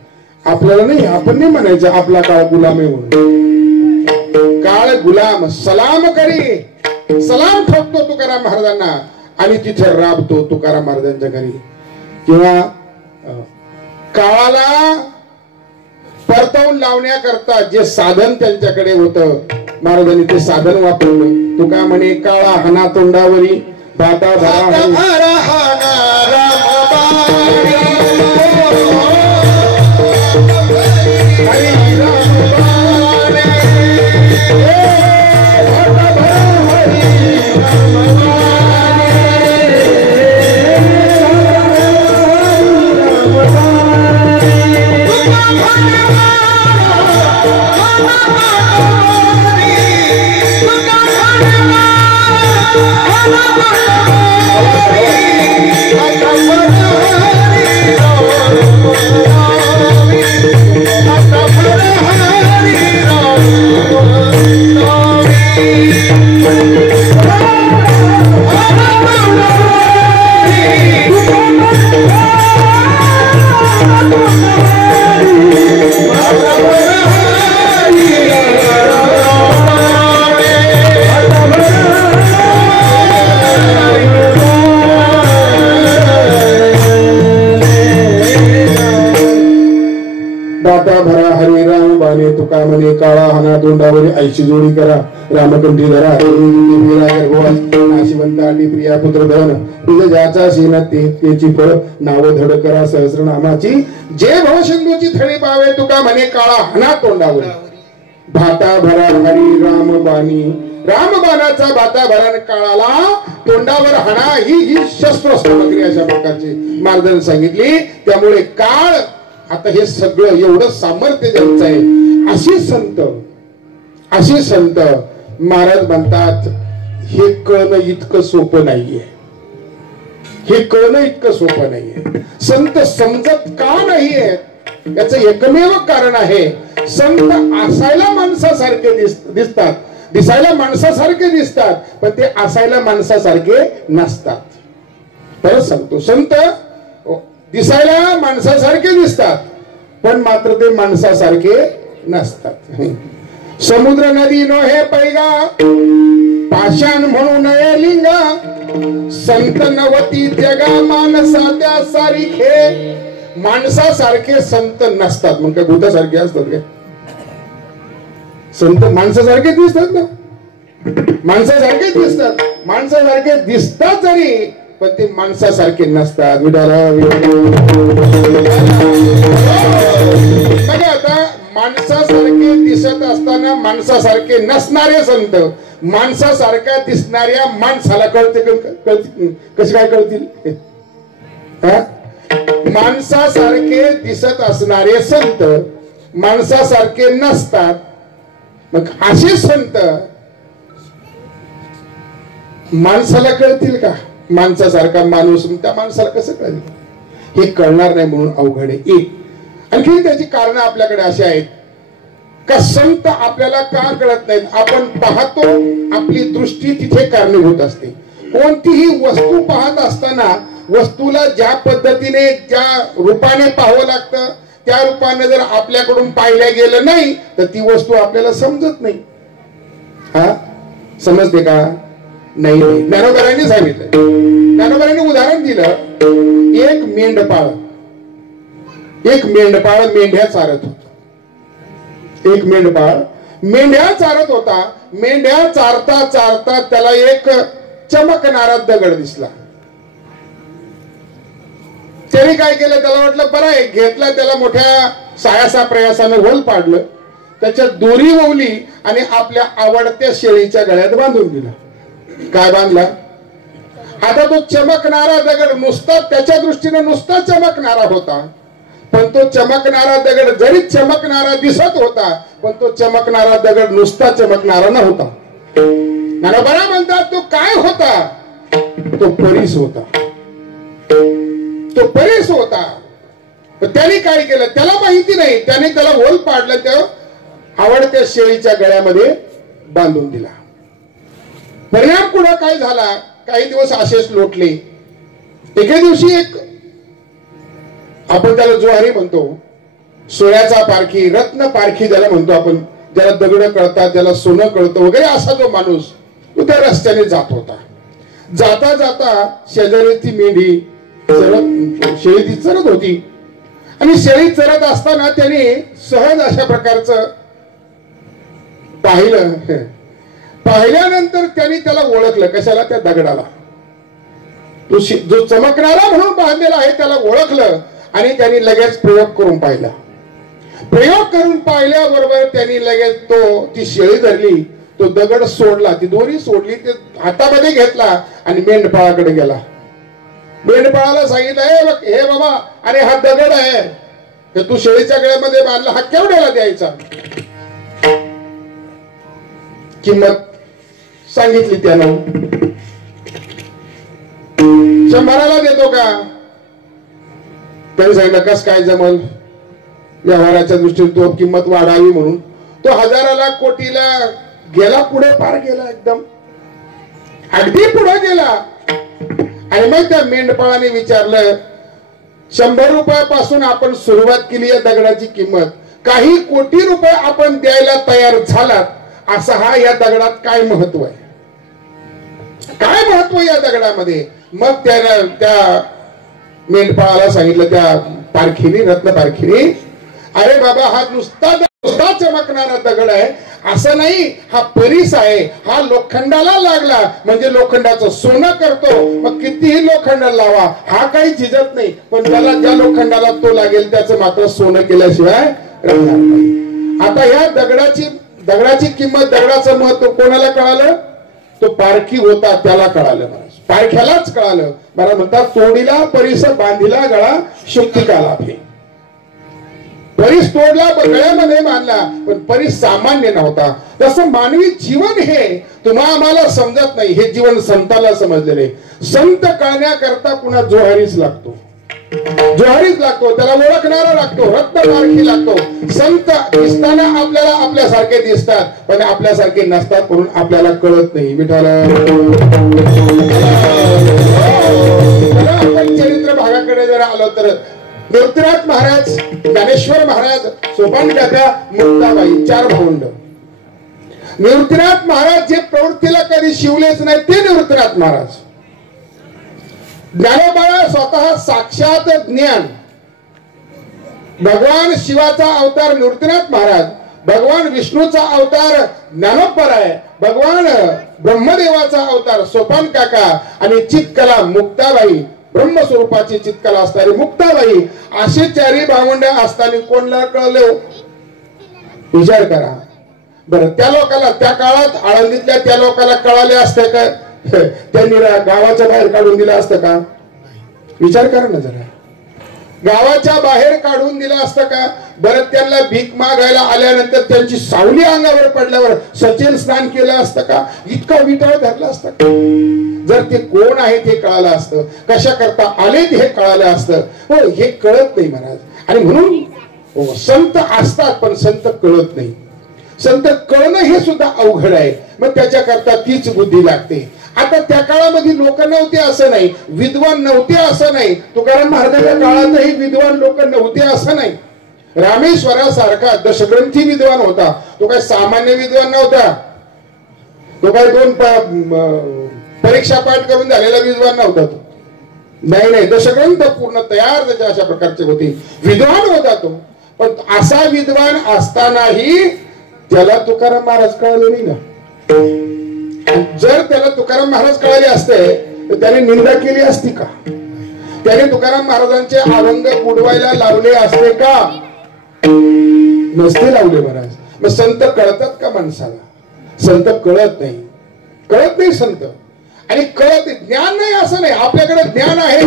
आपल्याला नाही, आपण नाही म्हणायचं आपला काळ गुलाम आहे म्हणून. काळ गुलाम सलाम करी, सलाम ठोकतो तुकाराम महाराजांना आणि तिथे राबतो तुकाराम महाराजांच्या घरी. किंवा काळाला परतवून लावण्याकरता जे साधन त्यांच्याकडे होतं महाराजांनी ते साधन वापरलं. तुका म्हणे काळा हना तोंडावरी बाता धरा तुका म्हणे काळा हना तोंडावरी ऐशी जोडी करा रामकंठी धरा नाशिवंत आटी प्रिया पुत्रधन तुझ ज्याचा सीन त्याची फळ नाव धड करा सहस्रनामाची जे भवसिंधूची थळी पावे तुका म्हणे काळा हना तोंडावरी भाता भरा हरी राम बाणी रामबाणाचा भाता भरण काळाला तोंडावर हणा ही शस्त्र सामग्री अशा प्रकारची मार्गदर्शन सांगितली. त्यामुळे काळ आता हे सगळं एवढं सामर्थ्य त्यांचं आहे. अशी संत महाराज म्हणतात हे कळणं इतकं सोपं नाहीये, हे कळणं इतकं सोपं नाहीये. संत समजत का नाहीये याचं एकमेव कारण आहे संत असायला माणसासारखे दिसतात, दिसायला माणसासारखे दिसतात पण ते असायला माणसासारखे नसतात. परत सांगतो, संत दिसायला माणसासारखे दिसतात पण मात्र ते माणसासारखे नसतात. समुद्र नदी नो हे पैगा पाषाण म्हणून नये लिंगा संत नवती जगा माणसा त्या सारखे. माणसासारखे संत नसतात मग काय भूतासारखे असतात काय? संत माणसासारखे दिसतात ना, माणसासारखे दिसतात, माणसासारखे दिसतात जरी पण ते माणसासारखे नसतात. आता माणसासारखे दिसत असताना माणसासारखे नसणारे संत माणसासारख्या दिसणाऱ्या माणसाला कळते कसे काय कळतील? माणसासारखे दिसत असणारे संत माणसासारखे नसतात. मग असे संत माणसाला कळतील का? माणसासारखा माणूस त्या माणसाला कसं कळेल? हे कळणार नाही म्हणून अवघड आहे. एक आणखी त्याची कारण आपल्याकडे अशी आहेत का संत आपल्याला का कळत नाहीत? आपण पाहतो, आपली दृष्टी तिथे कारणीभूत असते. कोणतीही वस्तू पाहत असताना वस्तूला ज्या पद्धतीने ज्या रूपाने पाहावं लागतं त्या रूपाने जर आपल्याकडून पाहिल्या गेलं नाही तर ती वस्तू आपल्याला समजत नाही. हा समजते का? नाही. ज्ञानोबांनी सांगितलं, ज्ञानोबांनी उदाहरण दिलं. एक मेंढपाळ मेंढ्या चारत होता. एक मेंढपाळ मेंढ्या चारत होता. मेंढ्या चारता चारता त्याला एक चमकणारा दगड दिसला. त्याने काय केलं, त्याला वाटलं बरं आहे, घेतला त्याला मोठ्या सायासा प्रयासानं होल पाडलं, त्याच्यात दोरी ओवली आणि आपल्या आवडत्या शेळीच्या गळ्यात बांधून दिला. काय बांधला? आता तो चमकणारा दगड नुसता त्याच्या दृष्टीने नुसता चमकणारा होता, पण तो चमकणारा दगड जरी चमकणारा दिसत होता पण तो चमकणारा दगड नुसता चमकणारा नव्हता. बरा म्हणतात तो काय होता? तो परीस होता. तो परीस होता. त्याने काय केलं त्याला माहिती नाही, त्याने त्याला होल पाडलं, त्या आवडत्या शेळीच्या गळ्यामध्ये बांधून दिला. परिणाम पुढे काय झाला? काही दिवस असेच लोटले. एके दिवशी एक, आपण त्याला जोहारी म्हणतो, सोन्याचा पारखी, रत्न पारखी ज्याला म्हणतो आपण, ज्याला दगड कळतात, ज्याला सोनं कळतं वगैरे, असा जो माणूस तो त्या रस्त्याने जात होता. जाता जाता शेजारी ती मेंढी शेळी ती चरत होती आणि शेळी चरत असताना त्याने सहज अशा प्रकारचं पाहिलं. पाहिल्यानंतर त्यांनी त्याला ओळखलं. कशाला? त्या दगडाला. तो जो चमकणारा म्हणून बांधलेला आहे त्याला ओळखलं आणि त्यांनी लगेच प्रयोग करून पाहिला. प्रयोग करून पाहिल्याबरोबर त्यांनी लगेच ती शेळी धरली, तो दगड सोडला, ती दोरी सोडली, ते हातामध्ये घेतला आणि मेंढपाळाकडे गेला. मेंढपाळाला सांगितलं, हे बाबा, अरे हा दगड आहे, तर तू शेळीच्या गळ्यामध्ये बांधला, हा केवढ्याला द्यायचा? किंमत सांगितली त्यानं. 100ला देतो का? त्याने सांगितलं कस काय जमल, व्यवहाराच्या दृष्टीने तो किंमत वाढावी म्हणून तो 1000ला कोटीला गेला. पुढे पार गेला, एकदम अगदी पुढे गेला. आणि मग त्या मेंढपाळाने विचारलं, 100 रुपयापासून आपण सुरुवात केली या दगडाची किंमत, काही कोटी रुपये आपण द्यायला तयार झालात, असा हा या दगडात काय महत्व आहे? काय महत्व या दगडामध्ये? मग त्याला त्या मेंढपाळाला सांगितलं, त्या पारखीने, रत्न पारखीने, अरे बाबा, हा नुसता चमकणारा दगड आहे असं नाही, हा परीस आहे. हा लोखंडाला लागला म्हणजे लोखंडाचं सोनं करतो. मग कितीही लोखंड लावा, हा काही झिजत नाही, पण त्याला ज्या लोखंडाला तो लागेल त्याचं मात्र सोनं केल्याशिवाय राहणार नाही. आता या दगडाची किंमत, दगडाचं महत्व कोणाला कळालं? तो पारखी होता त्याला कळालं. पारख्यालाच कळालं. मला म्हणतात, तोडीला परीस बांधिला गळा शुक्तिका लाभे. परीस तोडला, गळ्यामध्ये बांधला, पण परीस सामान्य नव्हता. तसं मानवी जीवन हे तुम्हा आम्हाला समजत नाही, हे जीवन संताला समजलेले. संत कळण्याकरता पुन्हा जोहारीच लागतो, जोहारीच लागतो, त्याला ओळखणारा लागतो, रत्न पारखी लागतो. संत दिसताना आपल्याला आपल्यासारखे दिसतात, पण आपल्यासारखे नसतात म्हणून आपल्याला कळत नाही. विठाला आपण चरित्र भागाकडे जर आलो तर निवृत्तीनाथ महाराज, ज्ञानेश्वर महाराज, सोपान काका, मुक्ताबाई, 4 भावंड. निवृत्तीनाथ महाराज जे प्रवृत्तीला कधी शिवलेच नाही ते निवृत्तीनाथ महाराज. ज्ञानोबा स्वतः साक्षात ज्ञान, भगवान शिवाचा अवतार निवृत्तीनाथ महाराज, भगवान विष्णूचा अवतार ज्ञानोबर आहे, भगवान ब्रह्मदेवाचा अवतार सोपान काका आणि चित्कला मुक्ताबाई, ब्रह्मस्वरूपाची चित्कला असणारी मुक्ताबाई, असे 4 भावंड असताना कोणला कळले? विचार करा बरं. त्या लोकांना त्या काळात आळंदीतल्या त्या लोकांना कळाले असते का? त्यांनी गावाच्या बाहेर काढून दिलं असतं का? विचार करा ना जरा. गावाच्या बाहेर काढून दिलं असतं का? बरं, त्यांना भीक मागायला आल्यानंतर त्यांची सावली अंगावर पडल्यावर सचेल स्नान केलं असतं का? इतका विटाळ धरला असतं का? जर ते कोण आहे ते कळालं असतं, कशा करता आले हे कळालं असतं. हो, हे कळत नाही महाराज. आणि म्हणून संत असतात पण संत कळत नाही. संत कळणं हे सुद्धा अवघड आहे. मग त्याच्याकरता तीच बुद्धी लागते. आता त्या काळामध्ये लोक नव्हते असं नाही, विद्वान नव्हते असं नाही, तुकाराम महाराजांच्या काळातही विद्वान लोक नव्हते असं नाही. रामेश्वरासारखा दशग्रंथी विद्वान होता. तो काय सामान्य विद्वान नव्हता. तो काय 2 परीक्षा पाठ करून झालेला विद्वान नव्हता तो. नाही, दशग्रंथ पूर्ण तयार त्याच्या अशा प्रकारचे होते. विद्वान होता तो. पण असा विद्वान असतानाही त्याला तुकाराम महाराज कळले नाही ना. जर त्याला तुकाराम महाराज कळले असते तर त्याने निंदा केली असती का? त्याने तुकाराम महाराजांचे अभंग बुडवायला लावले असते का? नसते लावले महाराज. मग संत कळतात का माणसाला? संत कळत नाही संत. आणि कळत ज्ञान नाही असं नाही. आपल्याकडे ज्ञान आहे.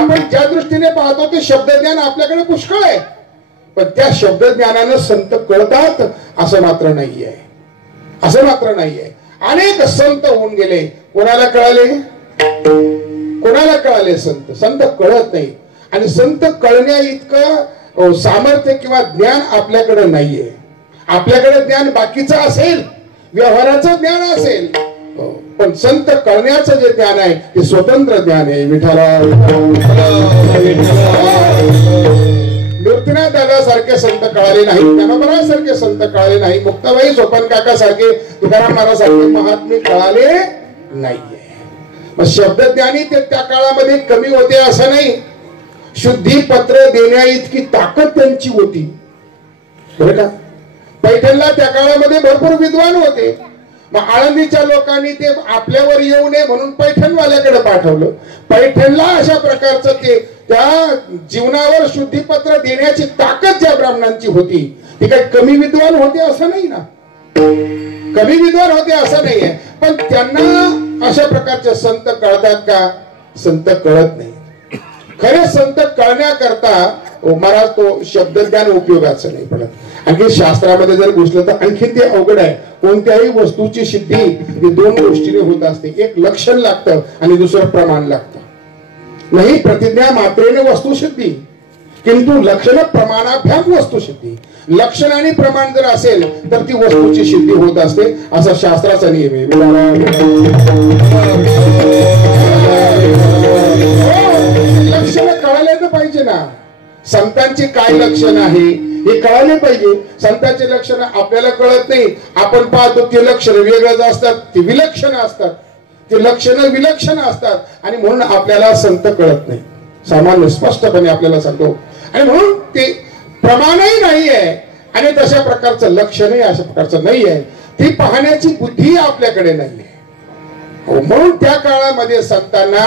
आपण ज्या दृष्टीने पाहतो ते शब्द ज्ञान आपल्याकडे पुष्कळ आहे. पण त्या शब्द ज्ञानानं संत कळतात असं मात्र नाहीये. अनेक संत होऊन गेले. कोणाला कळाले संत? संत कळत नाही. आणि संत कळण्या इतकं सामर्थ्य किंवा ज्ञान आपल्याकडे नाहीये. आपल्याकडे ज्ञान बाकीचं असेल, व्यवहाराचं ज्ञान असेल, पण संत कळण्याचं जे ज्ञान आहे ते स्वतंत्र ज्ञान आहे. मूर्तीनाथ दादा सारखे संत कळाले नाही, ज्ञानोबा सारखे संत कळाले नाही, मुक्ताबाई सोपान काका सारखे, तुकाराम महाराज सारखे महात्मे कळाले नाहीये. मग शब्दज्ञानी ते त्या काळामध्ये कमी होते असं नाही. शुद्धी पत्र देण्या इतकी ताकद त्यांची होती बरं का. पैठणला त्या काळामध्ये भरपूर विद्वान होते. मग आळंदीच्या लोकांनी ते आपल्यावर येऊ नये म्हणून पैठणवाल्याकडे पाठवलं. पैठणला अशा प्रकारचं ते त्या जीवनावर शुद्धीपत्र देण्याची ताकद ज्या ब्राह्मणांची होती ती काही कमी विद्वान होते असं नाही ना. कमी विद्वान होते असं नाहीये. पण त्यांना अशा प्रकारचे संत कळतात का? संत कळत नाही. खरे संत कळण्याकरता महाराज तो शब्दज्ञान उपयोगाचं नाही पडत. आणखी शास्त्रामध्ये जर घुसलं तर आणखी ते अवघड आहे. कोणत्याही वस्तूची सिद्धी ही 2 गोष्टीने होत असते. एक लक्षण लागतं आणि दुसरं प्रमाण लागतं. नाही प्रतिज्ञा मात्रेने वस्तू सिद्धी, किंतु लक्षण प्रमाणाभ्याम वस्तू सिद्धी. लक्षण आणि प्रमाण जर असेल तर ती वस्तूची सिद्धी होत असते असा शास्त्राचा नियम आहे. लक्षण कळाले तर पाहिजे ना. संतांची काय लक्षण आहे हे कळाले पाहिजे. संतांचे लक्षण आपल्याला कळत नाही. आपण पाहतो ते लक्षण वेगळंच असतात, ते विलक्षण असतात, ते लक्षण विलक्षण असतात. आणि म्हणून आपल्याला संत कळत नाही. सामान्य स्पष्टपणे आपल्याला सांगतो. आणि म्हणून ते प्रमाणही नाहीये आणि तशा प्रकारचं लक्षणही अशा प्रकारचं नाहीये. ती पाहण्याची बुद्धी आपल्याकडे नाहीये. म्हणून त्या काळामध्ये संतांना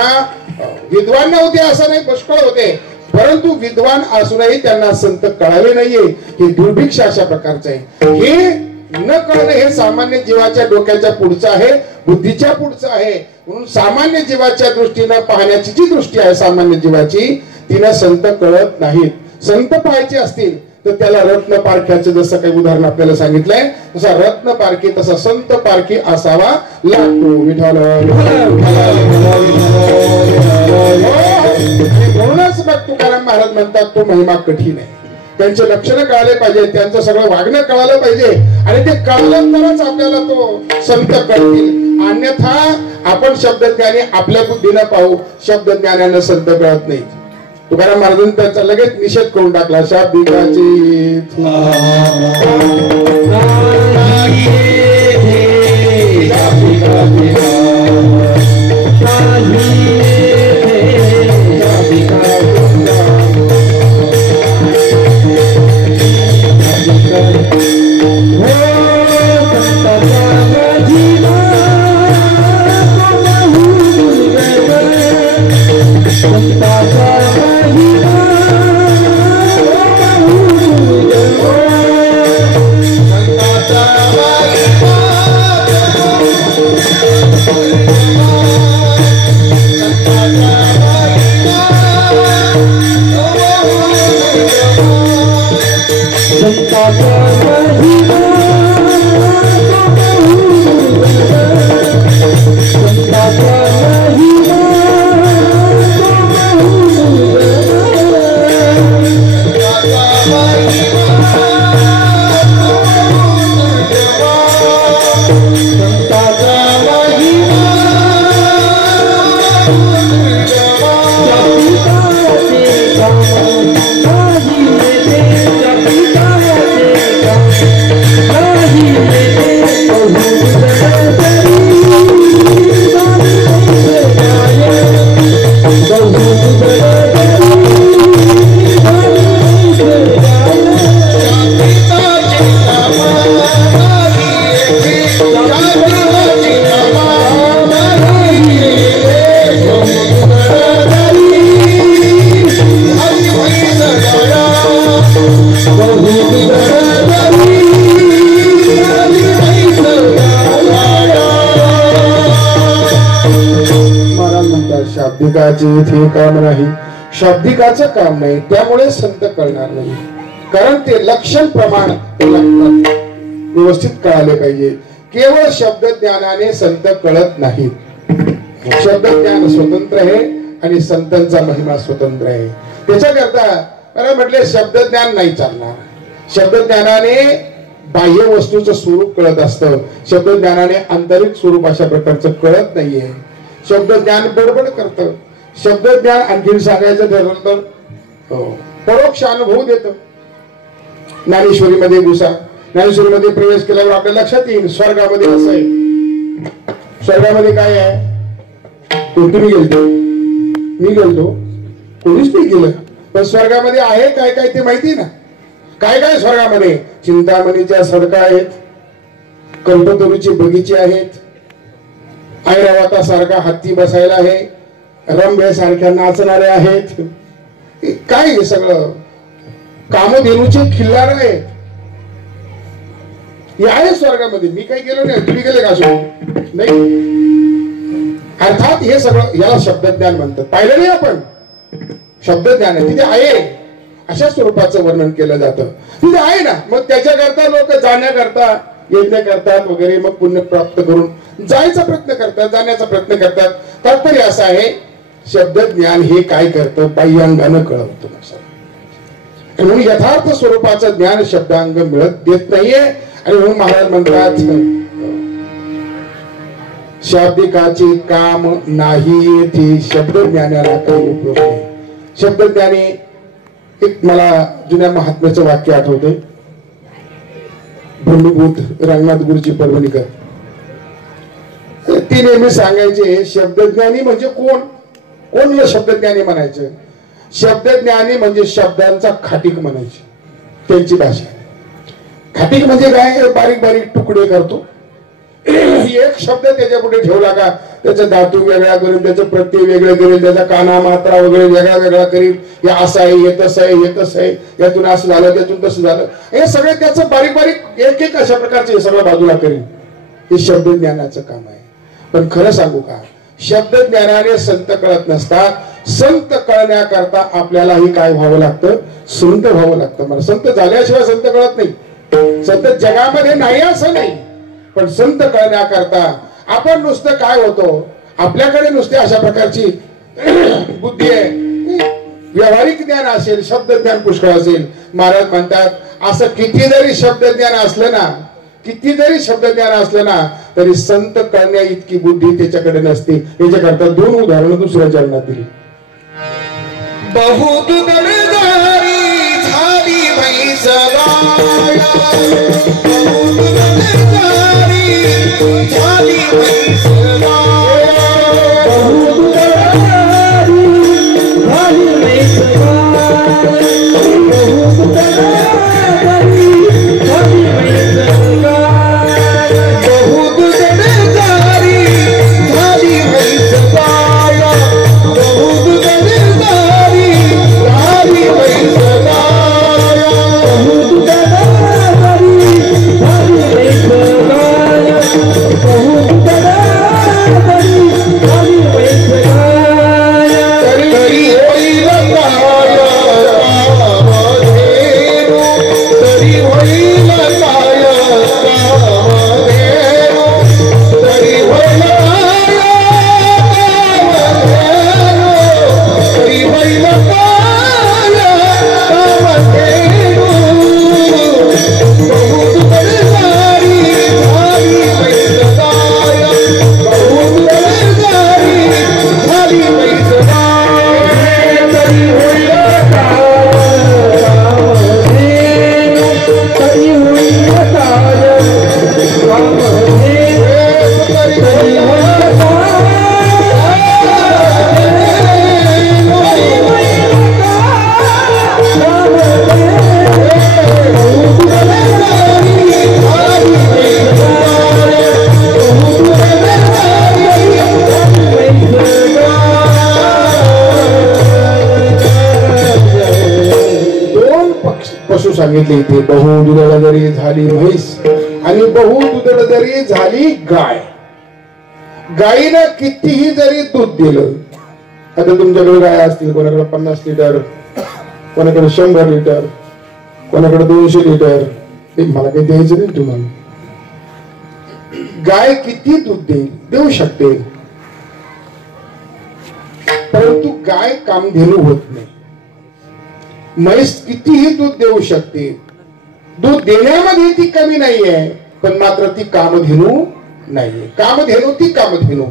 विद्वान नव्हते असं नाही, पुष्कळ होते. परंतु विद्वान असूनही त्यांना संत कळाले नाहीये. हे दुर्भिक्ष अशा प्रकारचं आहे. हे न कळणं हे सामान्य जीवाच्या डोक्याच्या पुढचं आहे, बुद्धीच्या पुढचं आहे. म्हणून सामान्य जीवाच्या दृष्टीनं पाहण्याची जी दृष्टी आहे सामान्य जीवाची तिला संत कळत नाहीत. संत पाहायचे असतील तर त्याला रत्न पारख्याचं जसं काही उदाहरण आपल्याला सांगितलंय तसा रत्न पारखी तसा संत पारखी असावा लागतो. विठ्ठल म्हणूनच मग तुकाराम महाराज म्हणतात तो महिमा कठीण आहे. त्यांचे लक्षण कळाले पाहिजे, त्यांचं सगळं वागणं कळालं पाहिजे आणि ते कळलं तरच आपल्याला तो संत कळतील. अन्यथा आपण शब्दज्ञानी आपल्या बुद्धीनं पाहू, शब्दज्ञानानं संत कळत नाही. तुकाराम महाराजांनी त्याचा लगेच निषेध करून टाकला. शाब्दिकाची Jati शाब्दिकाचे इथे काम नाही, शाब्दिकाचं काम नाही, त्यामुळे संत कळणार नाही. कारण ते लक्षण प्रमाण व्यवस्थित कळाले पाहिजे. केवळ शब्द ज्ञानाने संत कळत नाहीत. शब्द ज्ञान स्वतंत्र आहे आणि संतांचा महिमा स्वतंत्र आहे. त्याच्याकरता मला म्हटले शब्द ज्ञान नाही चालणार. शब्द ज्ञानाने बाह्य वस्तूचं स्वरूप कळत असतं, शब्द ज्ञानाने आंतरिक स्वरूप अशा प्रकारचं कळत नाहीये. शब्द ज्ञान बडबड करतं. शब्द ज्ञान आणखी सांगायचं ठरवलं तर परोक्ष अनुभव देतं. ज्ञानेश्वरीमध्ये घुसा, ज्ञानेश्वरीमध्ये प्रवेश केल्यावर आपल्या लक्षात येईल स्वर्गामध्ये असं आहे. स्वर्गामध्ये काय आहे? तुम्ही गेलतो, मी गेलतो, कोणीच नाही गेलं, पण स्वर्गामध्ये आहे काय काय ते माहिती ना. काय काय स्वर्गामध्ये? चिंतामणीच्या सडका आहेत, कल्पतरूची बगीचे आहेत, ऐरावता सारखा हत्ती बसायला आहे, रंभे सारख्या नाचणारे आहेत. काय हे सगळं? कामधेनूचे खिल्लार आहेत. हे आहे स्वर्गामध्ये. मी काही गेलो नाही, तुम्ही गेले का? नाही. अर्थात हे सगळं याला शब्दज्ञान म्हणतात. पाहिलं नाही आपण? शब्दज्ञान आहे, तिथे आहे अशा स्वरूपाचं वर्णन केलं जातं. तिथे आहे ना. मग त्याच्याकरता लोक जाण्याकरता यज्ञ करतात वगैरे, मग पुण्य प्राप्त करून जायचा प्रयत्न करतात, जाण्याचा प्रयत्न करतात. तात्पर्य असं आहे, शब्दज्ञान हे काय करतं? बाह्यांगानं कळवतं. म्हणून यथार्थ स्वरूपाचं ज्ञान शब्दांग मिळत देत नाहीये. आणि म्हणून महाराज म्हणतात शाब्दिकाचे काम नाही येथे, शब्द ज्ञानाला काही उपयोग नाही. शब्द ज्ञानी एक मला जुन्या महात्म्याचं वाक्य आठवते. ब्रह्मभूत रंगनाथ गुरुजी परभणीकर ते नेहमी सांगायचे, शब्दज्ञानी म्हणजे कोण? कोणला शब्दज्ञानी म्हणायचं? शब्दज्ञानी म्हणजे शब्दांचा खाटीक म्हणायची, त्यांची भाषा. खाटीक म्हणजे काय? बारीक बारीक तुकडे करतो. एक शब्द त्याच्या पुढे ठेवला का त्याचा धातू वेगळा करेल, त्याचं प्रत्यय वेगळं करेल, त्याचा काना मात्रा वगैरे वेगळा वेगळा करेल. हे असं आहे, हे तसं आहे, हे तसं आहे, यातून असं झालं, त्यातून तसं झालं. हे सगळं त्याचं बारीक बारीक एक एक अशा प्रकारचं हे सगळं बाजूला करेल. हे शब्द ज्ञानाचं काम आहे. पण खरं सांगू का, शब्द ज्ञानाने संत कळत नसतात. संत कळण्याकरता आपल्यालाही काय व्हावं लागतं? संत व्हावं लागतं. मला संत झाल्याशिवाय संत कळत नाही. संत जगामध्ये नाही असं नाही, पण संत कळण्याकरता आपण नुसतं काय होतो, आपल्याकडे नुसते अशा प्रकारची बुद्धी आहे. व्यावहारिक ज्ञान असेल, शब्द ज्ञान पुष्कळ असेल. महाराज म्हणतात असं किती जरी शब्द ज्ञान असलं ना, किती जरी शब्द ज्ञान असलं ना, तरी संत कळण्या इतकी बुद्धी त्याच्याकडे नसते. याच्याकरता दोन उदाहरणं दुसऱ्या चरणात दिली. बहुत दळदारी झाली म्हैस गाया, बहुत दळदारी झाली म्हैस गाया, बहुत दळदारी झाली म्हैस गाया, बहुत दळदारी झाली म्हैस गाया, बहुत दळदारी झाली म्हैस गाया, बहुत दळदारी झाली म्हैस गाया, बहुत दळदारी झाली म्हैस गाया, बहुत दळदारी झाली म्हैस गाया. तरी होईल काया कामधेनु, तरी होईल काया कामधेनु, तरी होईल काया कामधेनु, तरी होईल काया कामधेनु. बहुत दळदारी झाली म्हैस गाया, बहुत दळदारी झाली म्हैस गाया, तरी होईल काया कामधेनु, तरी होईल काया कामधेनु, तरी होईल दोन पशु सांगितले इथे. बहु दुधडदरी झाली म्हैस आणि बहु दुधडदरी झाली गाय. गायीनं कितीही जरी दूध दिलं आता तुमच्याकडे गाय असतील, कोणाकडे 50 लिटर, कोणाकडे 100 लिटर, कोणाकडे 200 लिटर, ते मला काही द्यायचं नाही तुम्हाला. गाय किती दूध देऊ शकते, परंतु गाय कामधेनू होत नाही. म्हैस कितीही दूध देऊ शकते, दूध देण्यामध्ये ती कमी नाहीये, पण मात्र ती कामधेनू नाहीये. कामधेनू ती कामधेनू.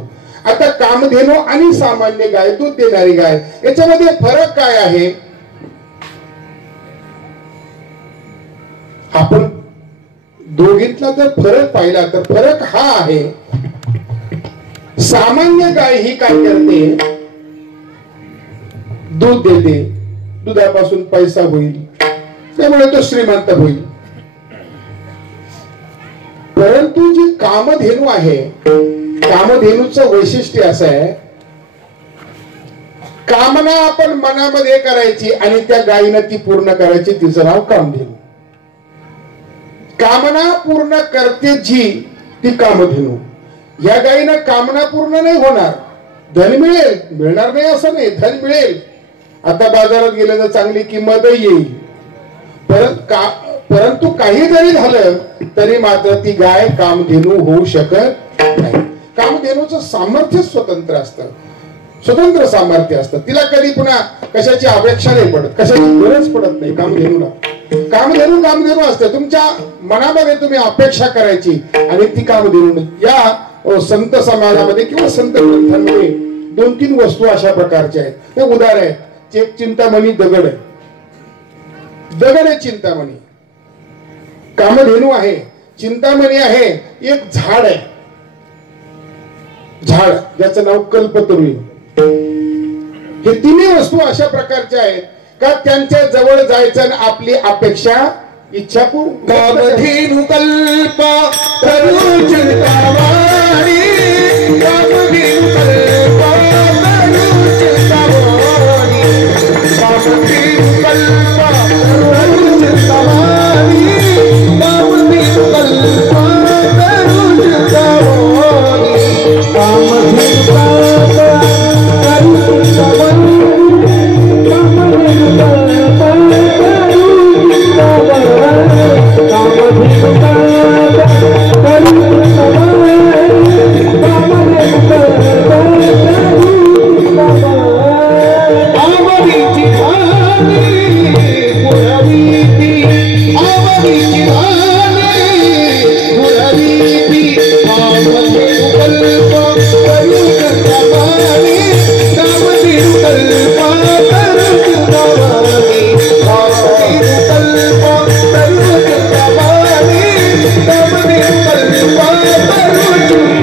आता कामधेनू आणि सामान्य गाय, दूध देणारी गाय, याच्यामध्ये फरक काय आहे? आपण दोघीतला जर फरक पाहिला तर फरक हा आहे, सामान्य गाय ही काय करते, दूध देते, दुधापासून पैसा होईल, त्यामुळे तो श्रीमंत होईल. परंतु जी कामधेनू आहे, कामधेनूचं वैशिष्ट्य असं आहे, कामना आपण मनामध्ये करायची आणि त्या गायीनं ती पूर्ण करायची, तिचं नाव कामधेनू. कामना पूर्ण करते जी, ती कामधेनू. या गायीनं कामना पूर्ण नाही होणार, धन मिळेल, मिळणार नाही असं नाही, धन मिळेल. आता बाजारात गेलं तर चांगली किंमत येईल, परंतु काही जरी झालं तरी मात्र ती गाय कामधेनू होऊ शकत नाही. कामधेनूचं सामर्थ्य स्वतंत्र असतं, स्वतंत्र सामर्थ्य असतं. तिला कधी पुन्हा कशाची अपेक्षा नाही पडत, कशाची गरज पडत नाही कामधेनूला. कामधेनू असते. तुमच्या मनामध्ये तुम्ही अपेक्षा करायची आणि ती कामधेनू. या संत समाजामध्ये किंवा संत ग्रंथांमध्ये 2-3 वस्तू अशा प्रकारच्या आहेत. ते उदार आहे. एक चिंतामणी दगड आहे, दगड आहे चिंतामणी. कामधेनू आहे, चिंतामणी आहे, एक झाड आहे, झाड ज्याचं नाव कल्पतरू. हे तिन्ही वस्तू अशा प्रकारच्या आहेत का त्यांच्या जवळ जायचं आणि आपली अपेक्षा इच्छा कामधेनू कल्प तरू चिंतामणी, कामधेनू कल्प तरू चिंतामणी, कामधेनू कल्प तरू चिंतामणी, कामधेनू कल्प तरू चिंतामणी, कामधेनू कल्प तरू चिंतामणी,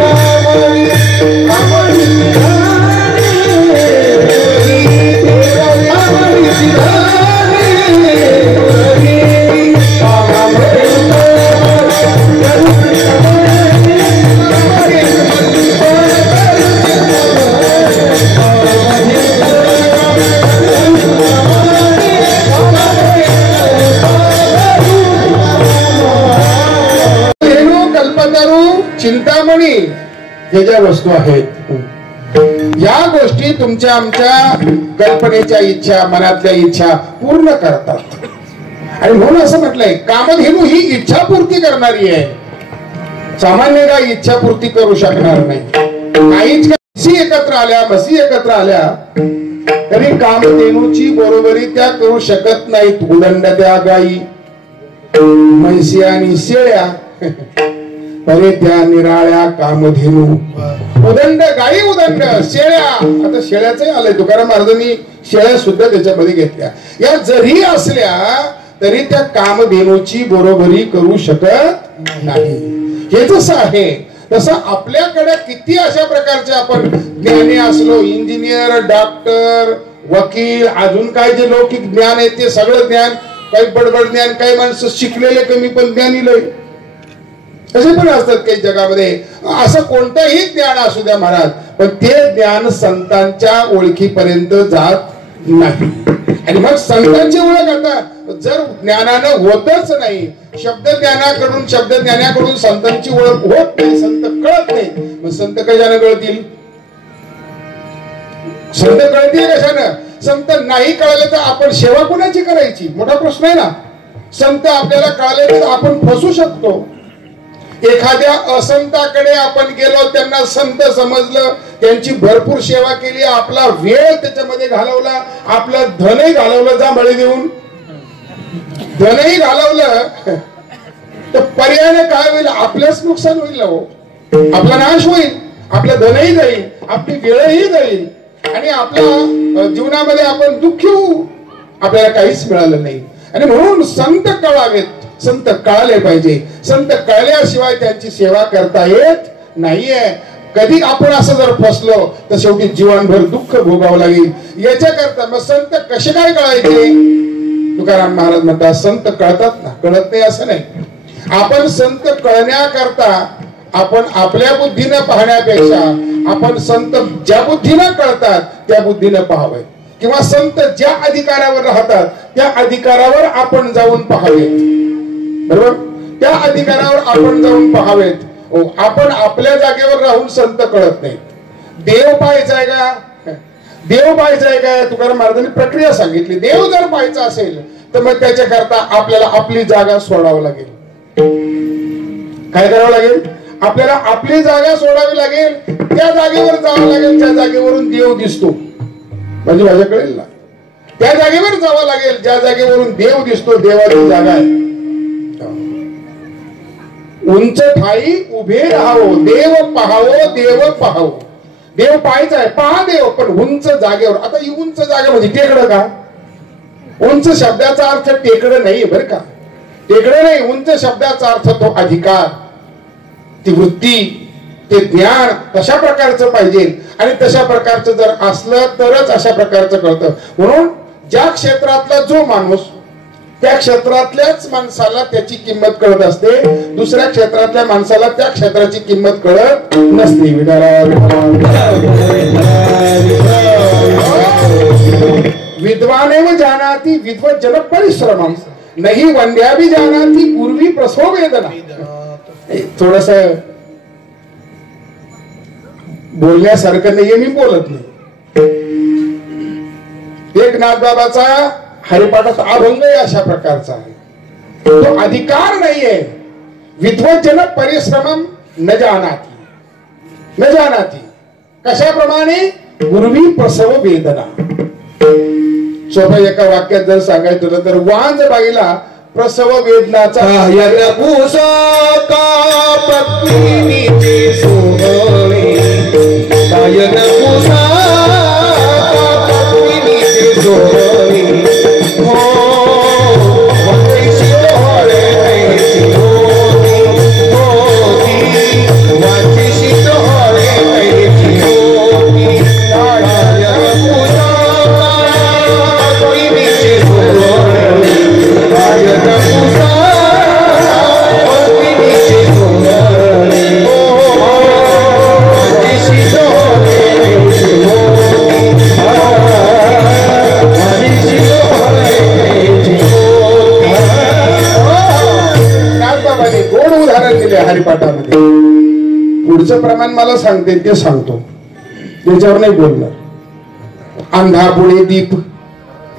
कामधेनू कल्प तरू चिंतामणी हे ज्या वस्तू आहेत, या गोष्टी तुमच्या आमच्या कल्पनेच्या इच्छा, मनातल्या इच्छा पूर्ण करतात. आणि म्हणून असं म्हटलंय, कामधेनू ही इच्छा पूर्ती करणारी आहे. सामान्य गाय इच्छा पूर्ती करू शकणार नाही. काहीच म्हशी एकत्र आल्या, म्हशी एकत्र आल्या तरी कामधेनूची बरोबरी त्या करू शकत नाहीत. उदंड त्या गायी, म्हशी आणि शेळ्या, अरे त्या निराळ्या कामधेनू. उदंड गायी, उदंड शेळ्या. आता शेळ्याचंही आलंय, तुकाराम महाराजांनी शेळ्या सुद्धा त्याच्यामध्ये घेतल्या. या जरी असल्या तरी त्या कामधेनूची बरोबरी करू शकत नाही. हे जसं आहे तसं आपल्याकडे किती अशा प्रकारचे आपण ज्ञानी असलो, इंजिनियर, डॉक्टर, वकील, अजून काय जे लौकिक ज्ञान आहे ते सगळं ज्ञान, काही बडबड ज्ञान, काही माणसं शिकलेले कमी पण ज्ञानी लय, असे पण असतात काही जगामध्ये. असं कोणतंही ज्ञान असू द्या महाराज, पण ते ज्ञान संतांच्या ओळखीपर्यंत जात नाही. आणि मग संतांची ओळख आता जर ज्ञानानं होतच नाही, शब्द ज्ञानाकडून संतांची ओळख होत नाही, संत कळत नाही, मग संत कशाने कळतील? संत कळतील कशानं? संत नाही कळले तर आपण सेवा कोणाची करायची? मोठा प्रश्न आहे ना. संत आपल्याला कळले तर आपण फसू शकतो. एखाद्या असंताकडे आपण गेलो, त्यांना संत समजलं, त्यांची भरपूर सेवा केली, आपला वेळ त्याच्यामध्ये घालवला, आपलं धनही घालवलं, जांभळे देऊन धनही घालवलं, तर पर्यायाने काय होईल? आपलंच नुकसान होईल हो. आपला नाश होईल, आपलं धनही जाईल, आपली वेळही जाईल आणि आपल्या जीवनामध्ये आपण दुःखी होऊ, आपल्याला काहीच मिळालं नाही. आणि म्हणून संत कळावेत, संत कळाले पाहिजे. संत कळल्याशिवाय त्यांची सेवा करता येत नाहीये. कधी आपण असं जर फसलो तर शेवटी जीवनभर दुःख भोगावं लागेल. याच्याकरता मग संत कसे काय कळायचे? तुकाराम महाराज म्हणतात संत कळतात ना, कळत नाही असं नाही. आपण संत कळण्याकरता आपण आपल्या बुद्धीनं पाहण्यापेक्षा आपण संत ज्या बुद्धीनं कळतात त्या बुद्धीनं पाहावे, किंवा संत ज्या अधिकारावर राहतात त्या अधिकारावर आपण जाऊन पाहावेत. बरोबर? त्या अधिकारावर आपण जाऊन पाहावेत. आपण आपल्या जागेवर राहून संत कळत नाहीत. देव पाहायचाय का? देव पाहायचाय का? तुकाराम महाराजांनी प्रक्रिया सांगितली. देव जर पाहायचा असेल तर मग त्याच्याकरता आपल्याला आपली जागा सोडावं लागेल. काय करावं लागेल? आपल्याला आपली जागा सोडावी लागेल, त्या जागेवर जावं लागेल ज्या जागेवरून देव दिसतो. म्हणजे माझ्या कळेल ना, त्या जागेवर जावं लागेल ज्या जागेवरून देव दिसतो. देवाची जागा आहे. उंच ठाई उभे राहावो, देव पाहावो, देव पाहावो. देव पाहायचा आहे, पहा देव, पण उंच जागेवर. आता ही उंच जागा म्हणजे टेकडं का? उंच शब्दाचा अर्थ टेकडं नाही बरं का, टेकडं नाही. उंच शब्दाचा अर्थ तो अधिकार, ती वृत्ती, ते ज्ञान तशा प्रकारचं पाहिजे. आणि तशा प्रकारचं जर असलं तरच अशा प्रकारचं कळतं. म्हणून ज्या क्षेत्रातला जो माणूस त्या क्षेत्रातल्याच माणसाला त्याची किंमत कळत असते, दुसऱ्या क्षेत्रातल्या माणसाला त्या क्षेत्राची किंमत कळत नसते. विद्वानेव जानाति विद्वज्जन परिश्रमम नहीं वंद्या भी जानाति पूर्वी प्रसव वेदना. थोडस बोलण्यासारखं नाहीये, मी बोलत नाही. एक नाथबाबाचा हरिपाठात अभंग अशा प्रकारचा आहे. तो अधिकार नाहीये. विद्वज्जन परिश्रमम न जानाति, न जानाति. कशाप्रमाणे? पूर्वी प्रसव वेदना. सोपं एका वाक्यात जर सांगायचं झालं तर वांज बाईला प्रसव वेदनाचा हरिपाठामध्ये. पुढचं प्रमाण मला सांगते ते सांगतो, त्याच्यावर नाही बोलणार. अंधा पुढे दीप,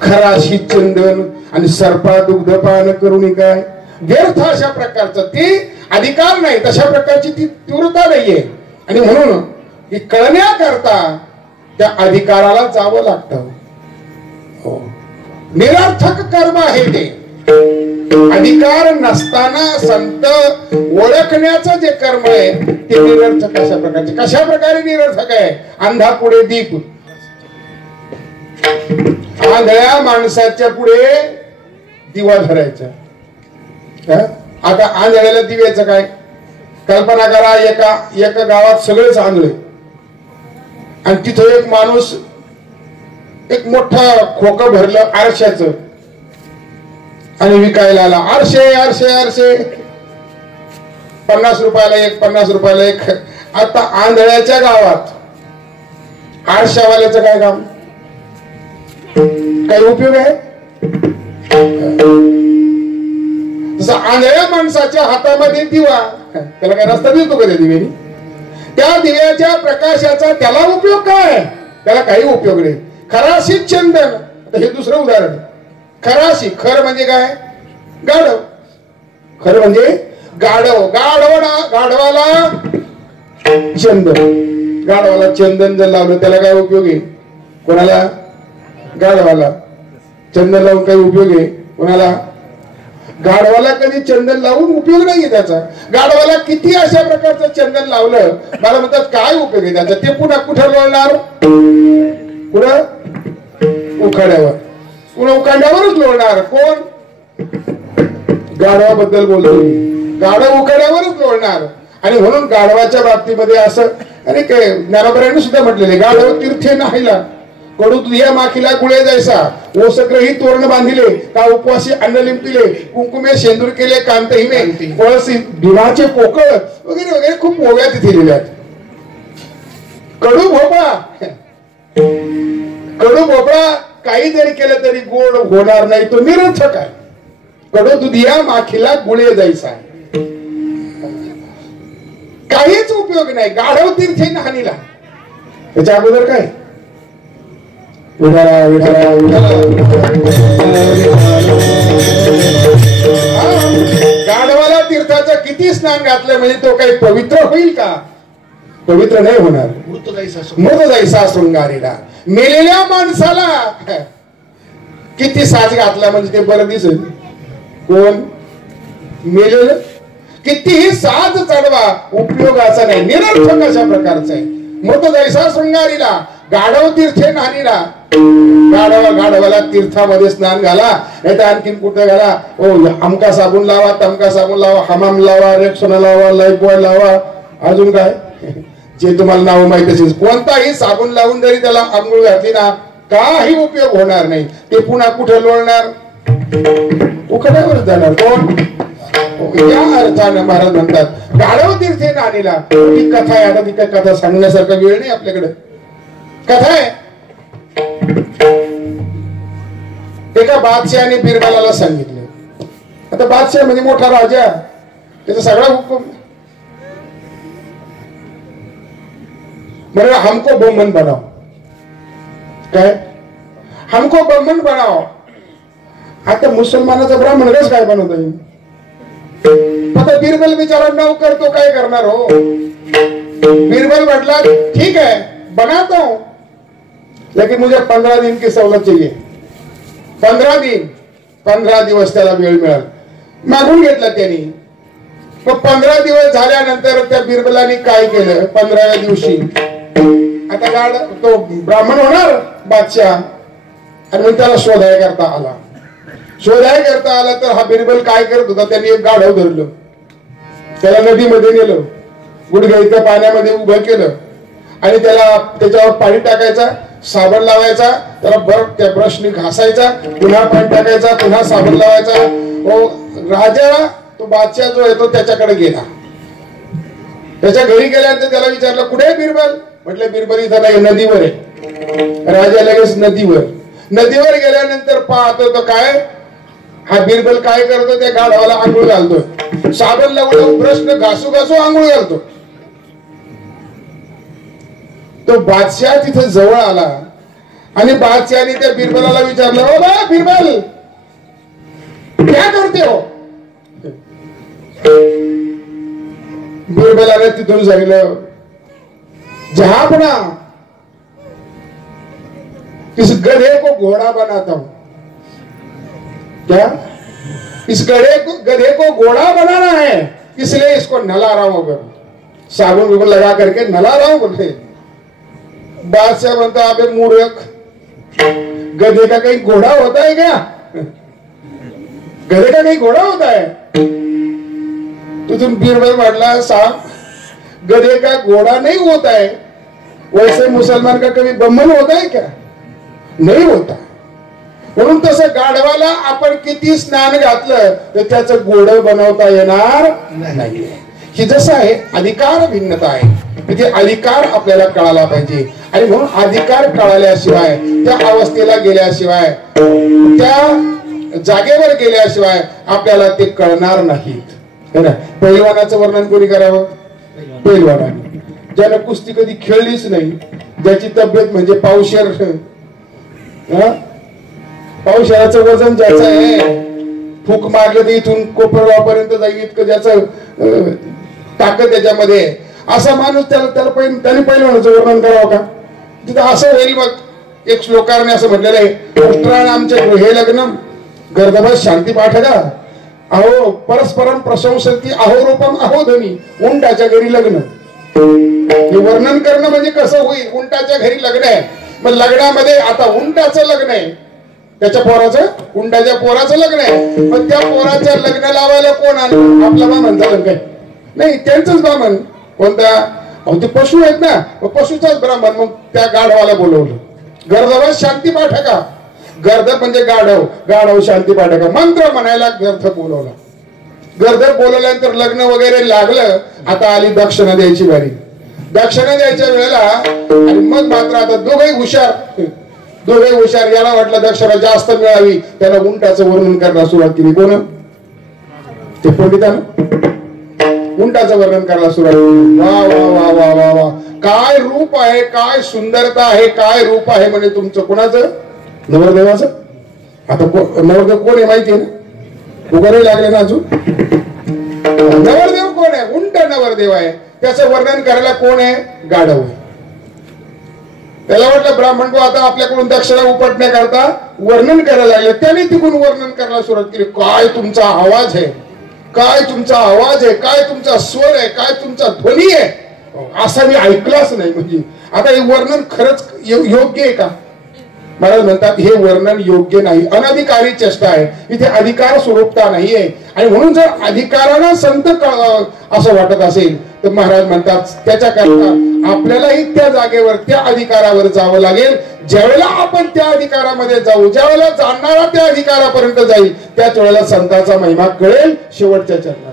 खराशी चंदन आणि सर्पा दुग्धपान करून काय व्यर्थ अशा प्रकारचं ते अधिकार नाही, तशा प्रकारची ती तीव्रता नाहीये. आणि म्हणून ही कळण्याकरता त्या अधिकाराला जावं लागतं. हो, निरर्थक कर्म आहे ते. अधिकार नसताना संत ओळखण्याचं जे कर्म आहे ते निरर्थक अशा प्रकारचे. कशा प्रकारे निरर्थक आहे? अंधा पुढे दीप. आंधळ्या माणसाच्या पुढे दिवा धरायचा. आता आंधळ्याला दिव्याचं काय? कल्पना करा, एका गावात सगळेच आंधळे आणि तिथं एक माणूस एक मोठं खोकं भरलं आरशाचं आणि विकायला आला. आरशे आरशे आरशे, 50 रुपयाला एक, 50 रुपयाला एक. आता आंधळ्याच्या गावात आरशावाल्याचं काय काम? काही उपयोग आहे? जसं आंधळ्या माणसाच्या हातामध्ये दिवा, त्याला काय रस्ता दिसतो का त्या दिव्याने? त्या दिव्याच्या प्रकाशाचा त्याला उपयोग काय? त्याला काही उपयोग नाही. खराशी चंदन, आता हे दुसरं उदाहरण. खराशी, खर म्हणजे काय? गाढव. खर म्हणजे गाढव. गाढवाला चंदन, गाढवाला चंदन जर लावलं त्याला काय उपयोग आहे? कोणाला? गाढवाला. चंदन लावून काही उपयोग आहे कोणाला? गाढवाला कधी चंदन लावून उपयोग नाहीये त्याचा. गाढवाला किती अशा प्रकारचं चंदन लावलं, मला म्हणतात काय उपयोग आहे त्याचा? ते पुन्हा कुठं लोळणार? पुन्हा उखाड्यावर. पुन्हा उखाड्यावरच लोळणार. कोण? गाढवाबद्दल बोलतो. गाढव उखाड्यावरच लोळणार. आणि म्हणून गाढवाच्या बाबतीमध्ये असं आणि काय ज्ञानोबरांनी सुद्धा म्हटलेले, गाढव तीर्थे नाहीला कडू तुझ्या माखीला गुळे जायसा, ओसग्रही तोरण बांधिले का उपवासी अन्न लिंपिले, कुंकुमे शेंदूर केले कांत हिमे, कोळसी भीमाचे पोकळ वगैरे वगैरे खूप ओव्या तिथे लिहिल्या आहेत. कडू भोपळा, कडू भोपळा काही जरी केलं तरी गोड होणार नाही, तो निरर्थक आहे. कडू दुधिया माखीला गुळे जायसा, काहीच उपयोग नाही. गाढव तीर्थे नाहनीला. त्याच्या अगोदर काय? विठाला विठाला गाढवाला तीर्थाचं किती स्नान घातलं म्हणजे तो काही पवित्र होईल का? पवित्र नाही होणार. मृत जायसा शृंगारीला. मेलेल्या माणसाला किती साज घातला म्हणजे ते बरं दिसेल. कोण? मेलेलं. कितीही साज चढवा उपयोगाचा नाही, निरर्थक अशा प्रकारचा आहे. मृत जायसा शृंगारीला, गाढव तीर्थे नाहनीला. गाढवाला तीर्थामध्ये स्नान घाला, नाही तर आणखीन कुठे घाला. ओ अमका साबून लावा, तमका साबून लावा, हमाम लावा, रेक्सोना लावा, लाईफबॉय लावा, अजून काय जे तुम्हाला नाव माहिती असेल. कोणताही साबून लावून जरी त्याला आंघोळ घातली ना, काही उपयोग होणार नाही. ते पुन्हा कुठे लोळणार? उखड्यावर जाणार. कोण? या अर्थानं महाराज म्हणतात गाढव तीर्थे नाहनीला. ती कथा आहे. आता ती काय कथा सांगण्यासारखा वेळ नाही आपल्याकडे. कथा आहे. एका बादशहाने बिरबलाला सांगितलं. आता बादशाह म्हणजे मोठा राजा, त्याचा सगळा हुकूम. बरं, हमको ब्राह्मण बनाओ. काय? हमको ब्राह्मण बनाओ. आता मुसलमानाचा ब्राह्मण कसं काय बनवता येईल? आता बिरबल बिचारा नौकर, तो काय करणार हो? बिरबल म्हटला ठीक है बनाता हूं, लेकिन मुझे 15 दिन की सवलत चाहिए. 15 दिवस त्याला वेळ मिळाला. मागून घेतला त्यांनी. मग 15 दिवस झाल्यानंतर त्या बिरबलाने काय केलं? 15व्या दिवशी आता तो ब्राह्मण होणार बादशाह, आणि मग त्याला शोधाय करता आला. तर हा बिरबल काय करत होता? त्यांनी एक गाढव धरलं, त्याला नदीमध्ये नेलं, गुडघ्या इतक्या पाण्यामध्ये उभं केलं आणि त्याला त्याच्यावर पाणी टाकायचा, साबण लावायचा, त्याला बर्फ त्या ब्रशनी घासायचा, पुन्हा पाणी टाकायचा, पुन्हा साबण लावायचा. राजा तो बादशाह जो आहे तो त्याच्याकडे गेला. त्याच्या घरी गेल्यानंतर त्याला विचारलं कुठे आहे बिरबल? म्हटलं बिरबल इथं नाही, नदीवर आहे. राजा लगेच नदीवर गेल्यानंतर पाहतो तर काय, हा बिरबल काय करतो? त्या गाढवाला आंघोळ घालतोय, साबण लावून ब्रशने घासू आंघोळ घालतो. तो बादशाह तिथे जवळ आला आणि बादशाहने त्या बिरबलाला विचारलं, ओ बा बिरबल क्या करते हो? बिरबलाने तिथून सांगितलं, जहापना इस गधे को घोड़ा बनाता हूं. क्या? इस गधे को घोड़ा बनाना है, इसलिए इसको नला रहा हूं. साबुन लगा करके नला रहा हूं बोलते. बादशाह बनता अबे मूर्ख, गधे का कहीं घोड़ा होता है क्या? गधे का कहीं घोड़ा होता है? तुम बीरबल म्हटला, साहब गधे का घोड़ा नहीं होता है, वैसे मुसलमान का कभी ब्राह्मण होता है क्या? नाही होता. म्हणून तसं गाढवाला आपण किती स्नान घातलं तर त्याचं गोड बनवता येणार नाही. ही जसं आहे अधिकार भिन्नता आहे, तिथे अधिकार आपल्याला कळाला पाहिजे. आणि म्हणून अधिकार कळाल्याशिवाय, त्या अवस्थेला गेल्याशिवाय, त्या जागेवर गेल्याशिवाय आपल्याला ते कळणार नाहीत. पैलवानाचं वर्णन कोणी करावं? पैलवानाने. ज्यानं कुस्ती कधी खेळलीच नाही ज्याची तब्येत म्हणजे पावशेर, पावशेराचं वजन ज्याचं आहे, फूक मारलं तर इथून कोपरगावपर्यंत जाईल इतकं ज्याचं ताकद त्याच्यामध्ये, असा माणूस त्याला त्याने पहिलवानाचं वर्णन करावं का? तिथं असं होईल. मग एक श्लोकाने असं म्हटलेलं आहे, उत्तरायण आमच्या गृहे लग्न गर्दभस शांती पाठका अहो परस्परम प्रशंसती अहो रूपम अहो ध्वनी, उंटाच्या घरी लग्न. हे वर्णन करणं म्हणजे कसं होईल? उंटाच्या घरी लग्न आहे, मग लग्नामध्ये आता उंटाचं लग्न आहे, त्याच्या पोराचं, उंटाच्या पोराचं लग्न आहे, मग त्या पोराचं लग्न लावायला कोण आलं? आपला बामण झालं काय? नाही, त्यांचंच बामण. कोणता? अहो ते पशु आहेत ना, मग पशुचाच ब्राह्मण. मग त्या गाढवाला बोलवलं, गर्दभस शांती पाठका. गर्दभ म्हणजे गाढव, गाढव शांती पाठका मंत्र म्हणायला गर्दभ बोलवला. गर्दभ बोलवल्यानंतर लग्न वगैरे लागलं. आता आली दक्षिणा द्यायची बारी. दक्षिणा द्यायच्या वेळेला आणि मग मात्र आता दोघेही हुशार. याला वाटलं दक्षिणा जास्त मिळावी, त्याला उंटाचं वर्णन करायला सुरुवात केली. कोण? ते पंडितानं उंटाचं वर्णन करायला सुरुवात केली. वा वा वा वा वा वा, काय रूप आहे, काय सुंदरता आहे, काय रूप आहे म्हणे तुमचं. कोणाचं? नवरदेवाचं. आता नवरदेव कोण आहे माहितीये ना? उगारे लागले ना अजून. नवरदेव कोण आहे? उंट नवरदेव आहे. त्याचं वर्णन करायला कोण आहे? गाढव आहे. त्याला वाटलं ब्राह्मण आता आपल्याकडून दक्षिणा उपटण्याकरता वर्णन करायला लागले. त्याने तिकडून वर्णन करायला सुरुवात केली. काय तुमचा आवाज आहे, काय तुमचा आवाज आहे, काय तुमचा स्वर आहे, काय तुमचा ध्वनी आहे, असा मी ऐकलाच नाही. म्हणजे आता हे वर्णन खरंच योग्य आहे का? महाराज म्हणतात हे वर्णन योग्य नाही, अनधिकारी चेष्टा आहे. इथे अधिकार स्वरूपता नाहीये. आणि म्हणून जर अधिकारानं संत असं वाटत असेल तर महाराज म्हणतात त्याच्याकरता आपल्यालाही त्या जागेवर, त्या अधिकारावर जावं लागेल. ज्यावेळेला आपण त्या अधिकारामध्ये जाऊ, ज्यावेळेला जाणणारा त्या अधिकारापर्यंत जाईल, त्याच वेळेला संतांचा महिमा कळेल शेवटच्या चरणात.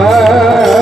Ah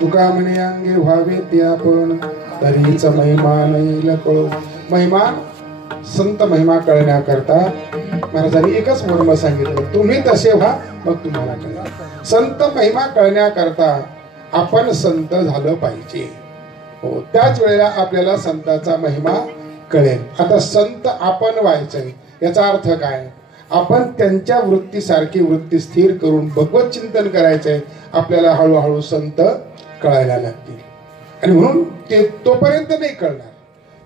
तुका म्हणे अंगे व्हावे ते आपण तरीच महिमा नाही कळो. महिमा संत महिमा कळण्याकरता महाराजांनी एकच मर्म सांगितलं, तुम्ही तसे व्हा मग तुम्हाला कळेल. संत महिमा कळण्याकरता आपण संत झालं पाहिजे. हो, त्याच वेळेला आपल्याला संताचा महिमा कळेल. आता संत आपण व्हायचंय याचा अर्थ काय? आपण त्यांच्या वृत्तीसारखी वृत्ती स्थिर करून भगवत चिंतन करायचंय. आपल्याला हळूहळू संत कळायला लागतील आणि म्हणून ते तोपर्यंत नाही कळणार.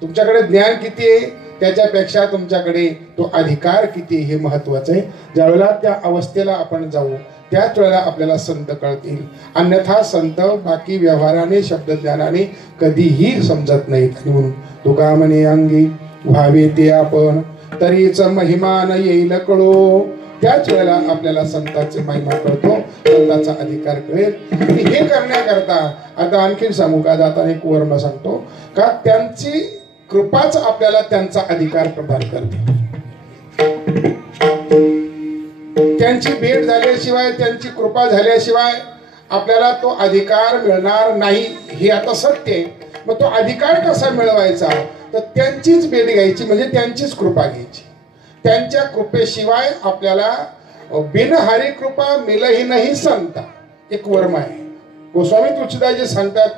तुमच्याकडे ज्ञान किती आहे त्याच्यापेक्षा तुमच्याकडे तो अधिकार किती हे महत्वाचं आहे. ज्यावेळेला त्या अवस्थेला आपण जाऊ त्याच वेळेला आपल्याला संत कळतील. अन्यथा संत बाकी व्यवहाराने शब्दज्ञानाने कधीही समजत नाहीत. आणि म्हणून तुका म्हणे अंगी व्हावे ते आपण तरीच महिमा न येईल कळो. त्याच वेळेला आपल्याला संताचे महिमा कळतो, संताचा अधिकार कळेल. आणि हे करण्याकरता आता आणखीन सांगू का, आता एक वर्म सांगतो का, त्यांची कृपाच आपल्याला त्यांचा अधिकार प्रदान करते. त्यांची भेट झाल्याशिवाय, त्यांची कृपा झाल्याशिवाय आपल्याला तो अधिकार मिळणार नाही, हे आता सत्य आहे. मग तो अधिकार कसा मिळवायचा? तर त्यांचीच भेट घ्यायची, म्हणजे त्यांचीच कृपा घ्यायची. त्यांच्या कृपेशिवाय आपल्याला बिनहारी कृपा मिलही नाही संता. एक वर्म आहे. गोस्वामी तुळशीदासजी सांगतात,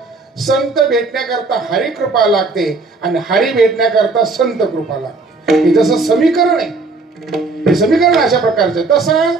संत भेटण्याकरता हरी कृपा लागते आणि हरी भेटण्याकरता संत कृपा लागते. हे जसं समीकरण आहे, हे समीकरण अशा प्रकारचे. तसं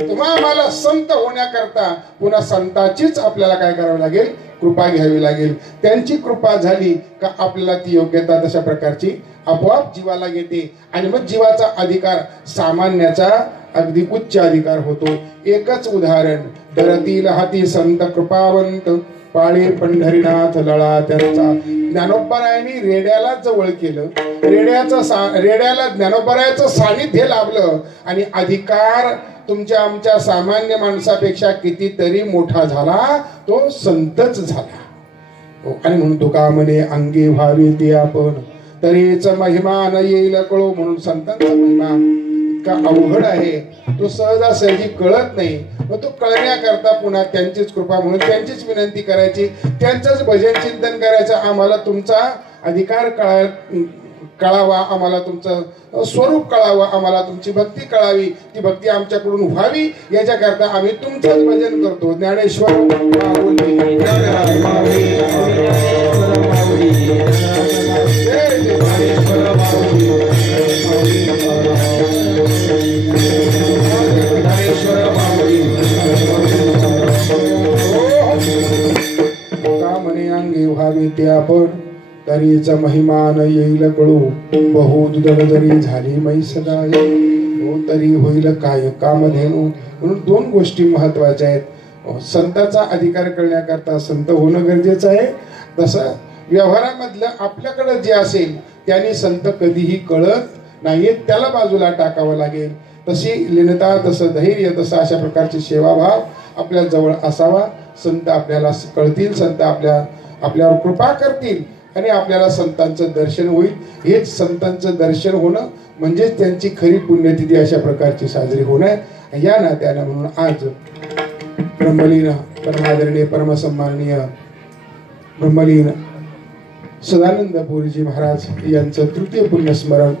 तुम्हा आम्हाला संत होण्याकरता पुन्हा संताचीच आपल्याला काय करावं लागेल? कृपा घ्यावी लागेल. त्यांची कृपा झाली का आपल्याला ती योग्यता तशा प्रकारची आपोआप जीवाला येते आणि मग जीवाचा अधिकार सामान्याचा अगदी उच्च अधिकार होतो. एकच उदाहरण, दरतील हाती संत कृपावंत पाळे पंढरीनाथ लळा त्यांचा. ज्ञानोबरायांनी रेड्याला जवळ केलं, रेड्याला ज्ञानोबरायाचं सानिध्य लाभलं आणि अधिकार तुमच्या आमच्या सामान्य माणसापेक्षा कितीतरी मोठा झाला, तो संतच झाला. आणि म्हणून तुका म्हणे अंगी व्हावे ते आपण तरीच महिमा न येईल कळो. म्हणून संतांचा महिमा इतका अवघड आहे, तो सहजासहजी कळत नाही. मग तो कळण्याकरता पुन्हा त्यांचीच कृपा म्हणून त्यांचीच विनंती करायची, त्यांचंच भजन चिंतन करायचं. आम्हाला तुमचा अधिकार कळावा, आम्हाला तुमचं स्वरूप कळावं, आम्हाला तुमची भक्ती कळावी, ती भक्ती आमच्याकडून व्हावी याच्याकरता आम्ही तुमचंच भजन करतो. ज्ञानेश्वर म्हणे अंगी व्हावे ते आपण तरीच महिमा न येईल कळू. बहु दुधड जरी झाली म्हैस गाय हो तरी होईल काय कामधेनू. म्हणून दोन गोष्टी महत्वाच्या आहेत. संताचा अधिकार करण्याकरता संत होणं गरजेचं आहे. तसं व्यवहारामधलं आपल्याकडे जे असेल त्यांनी संत कधीही कळत नाहीये, त्याला बाजूला टाकावं लागेल. तशी लीनता, तसं धैर्य, तसं अशा प्रकारची सेवाभाव आपल्या जवळ असावा. संत आपल्याला कळतील, संत आपल्यावर कृपा करतील आणि आपल्याला संतांचं दर्शन होईल. हेच संतांचं दर्शन होणं म्हणजे त्यांची खरी पुण्यतिथी अशा प्रकारची साजरी होणं. या नात्यानं म्हणून आज ब्रह्मलीन परमादरणीय परमसन्माननीय ब्रह्मलीन सदानंद पुरीजी महाराज यांचं तृतीय पुण्यस्मरण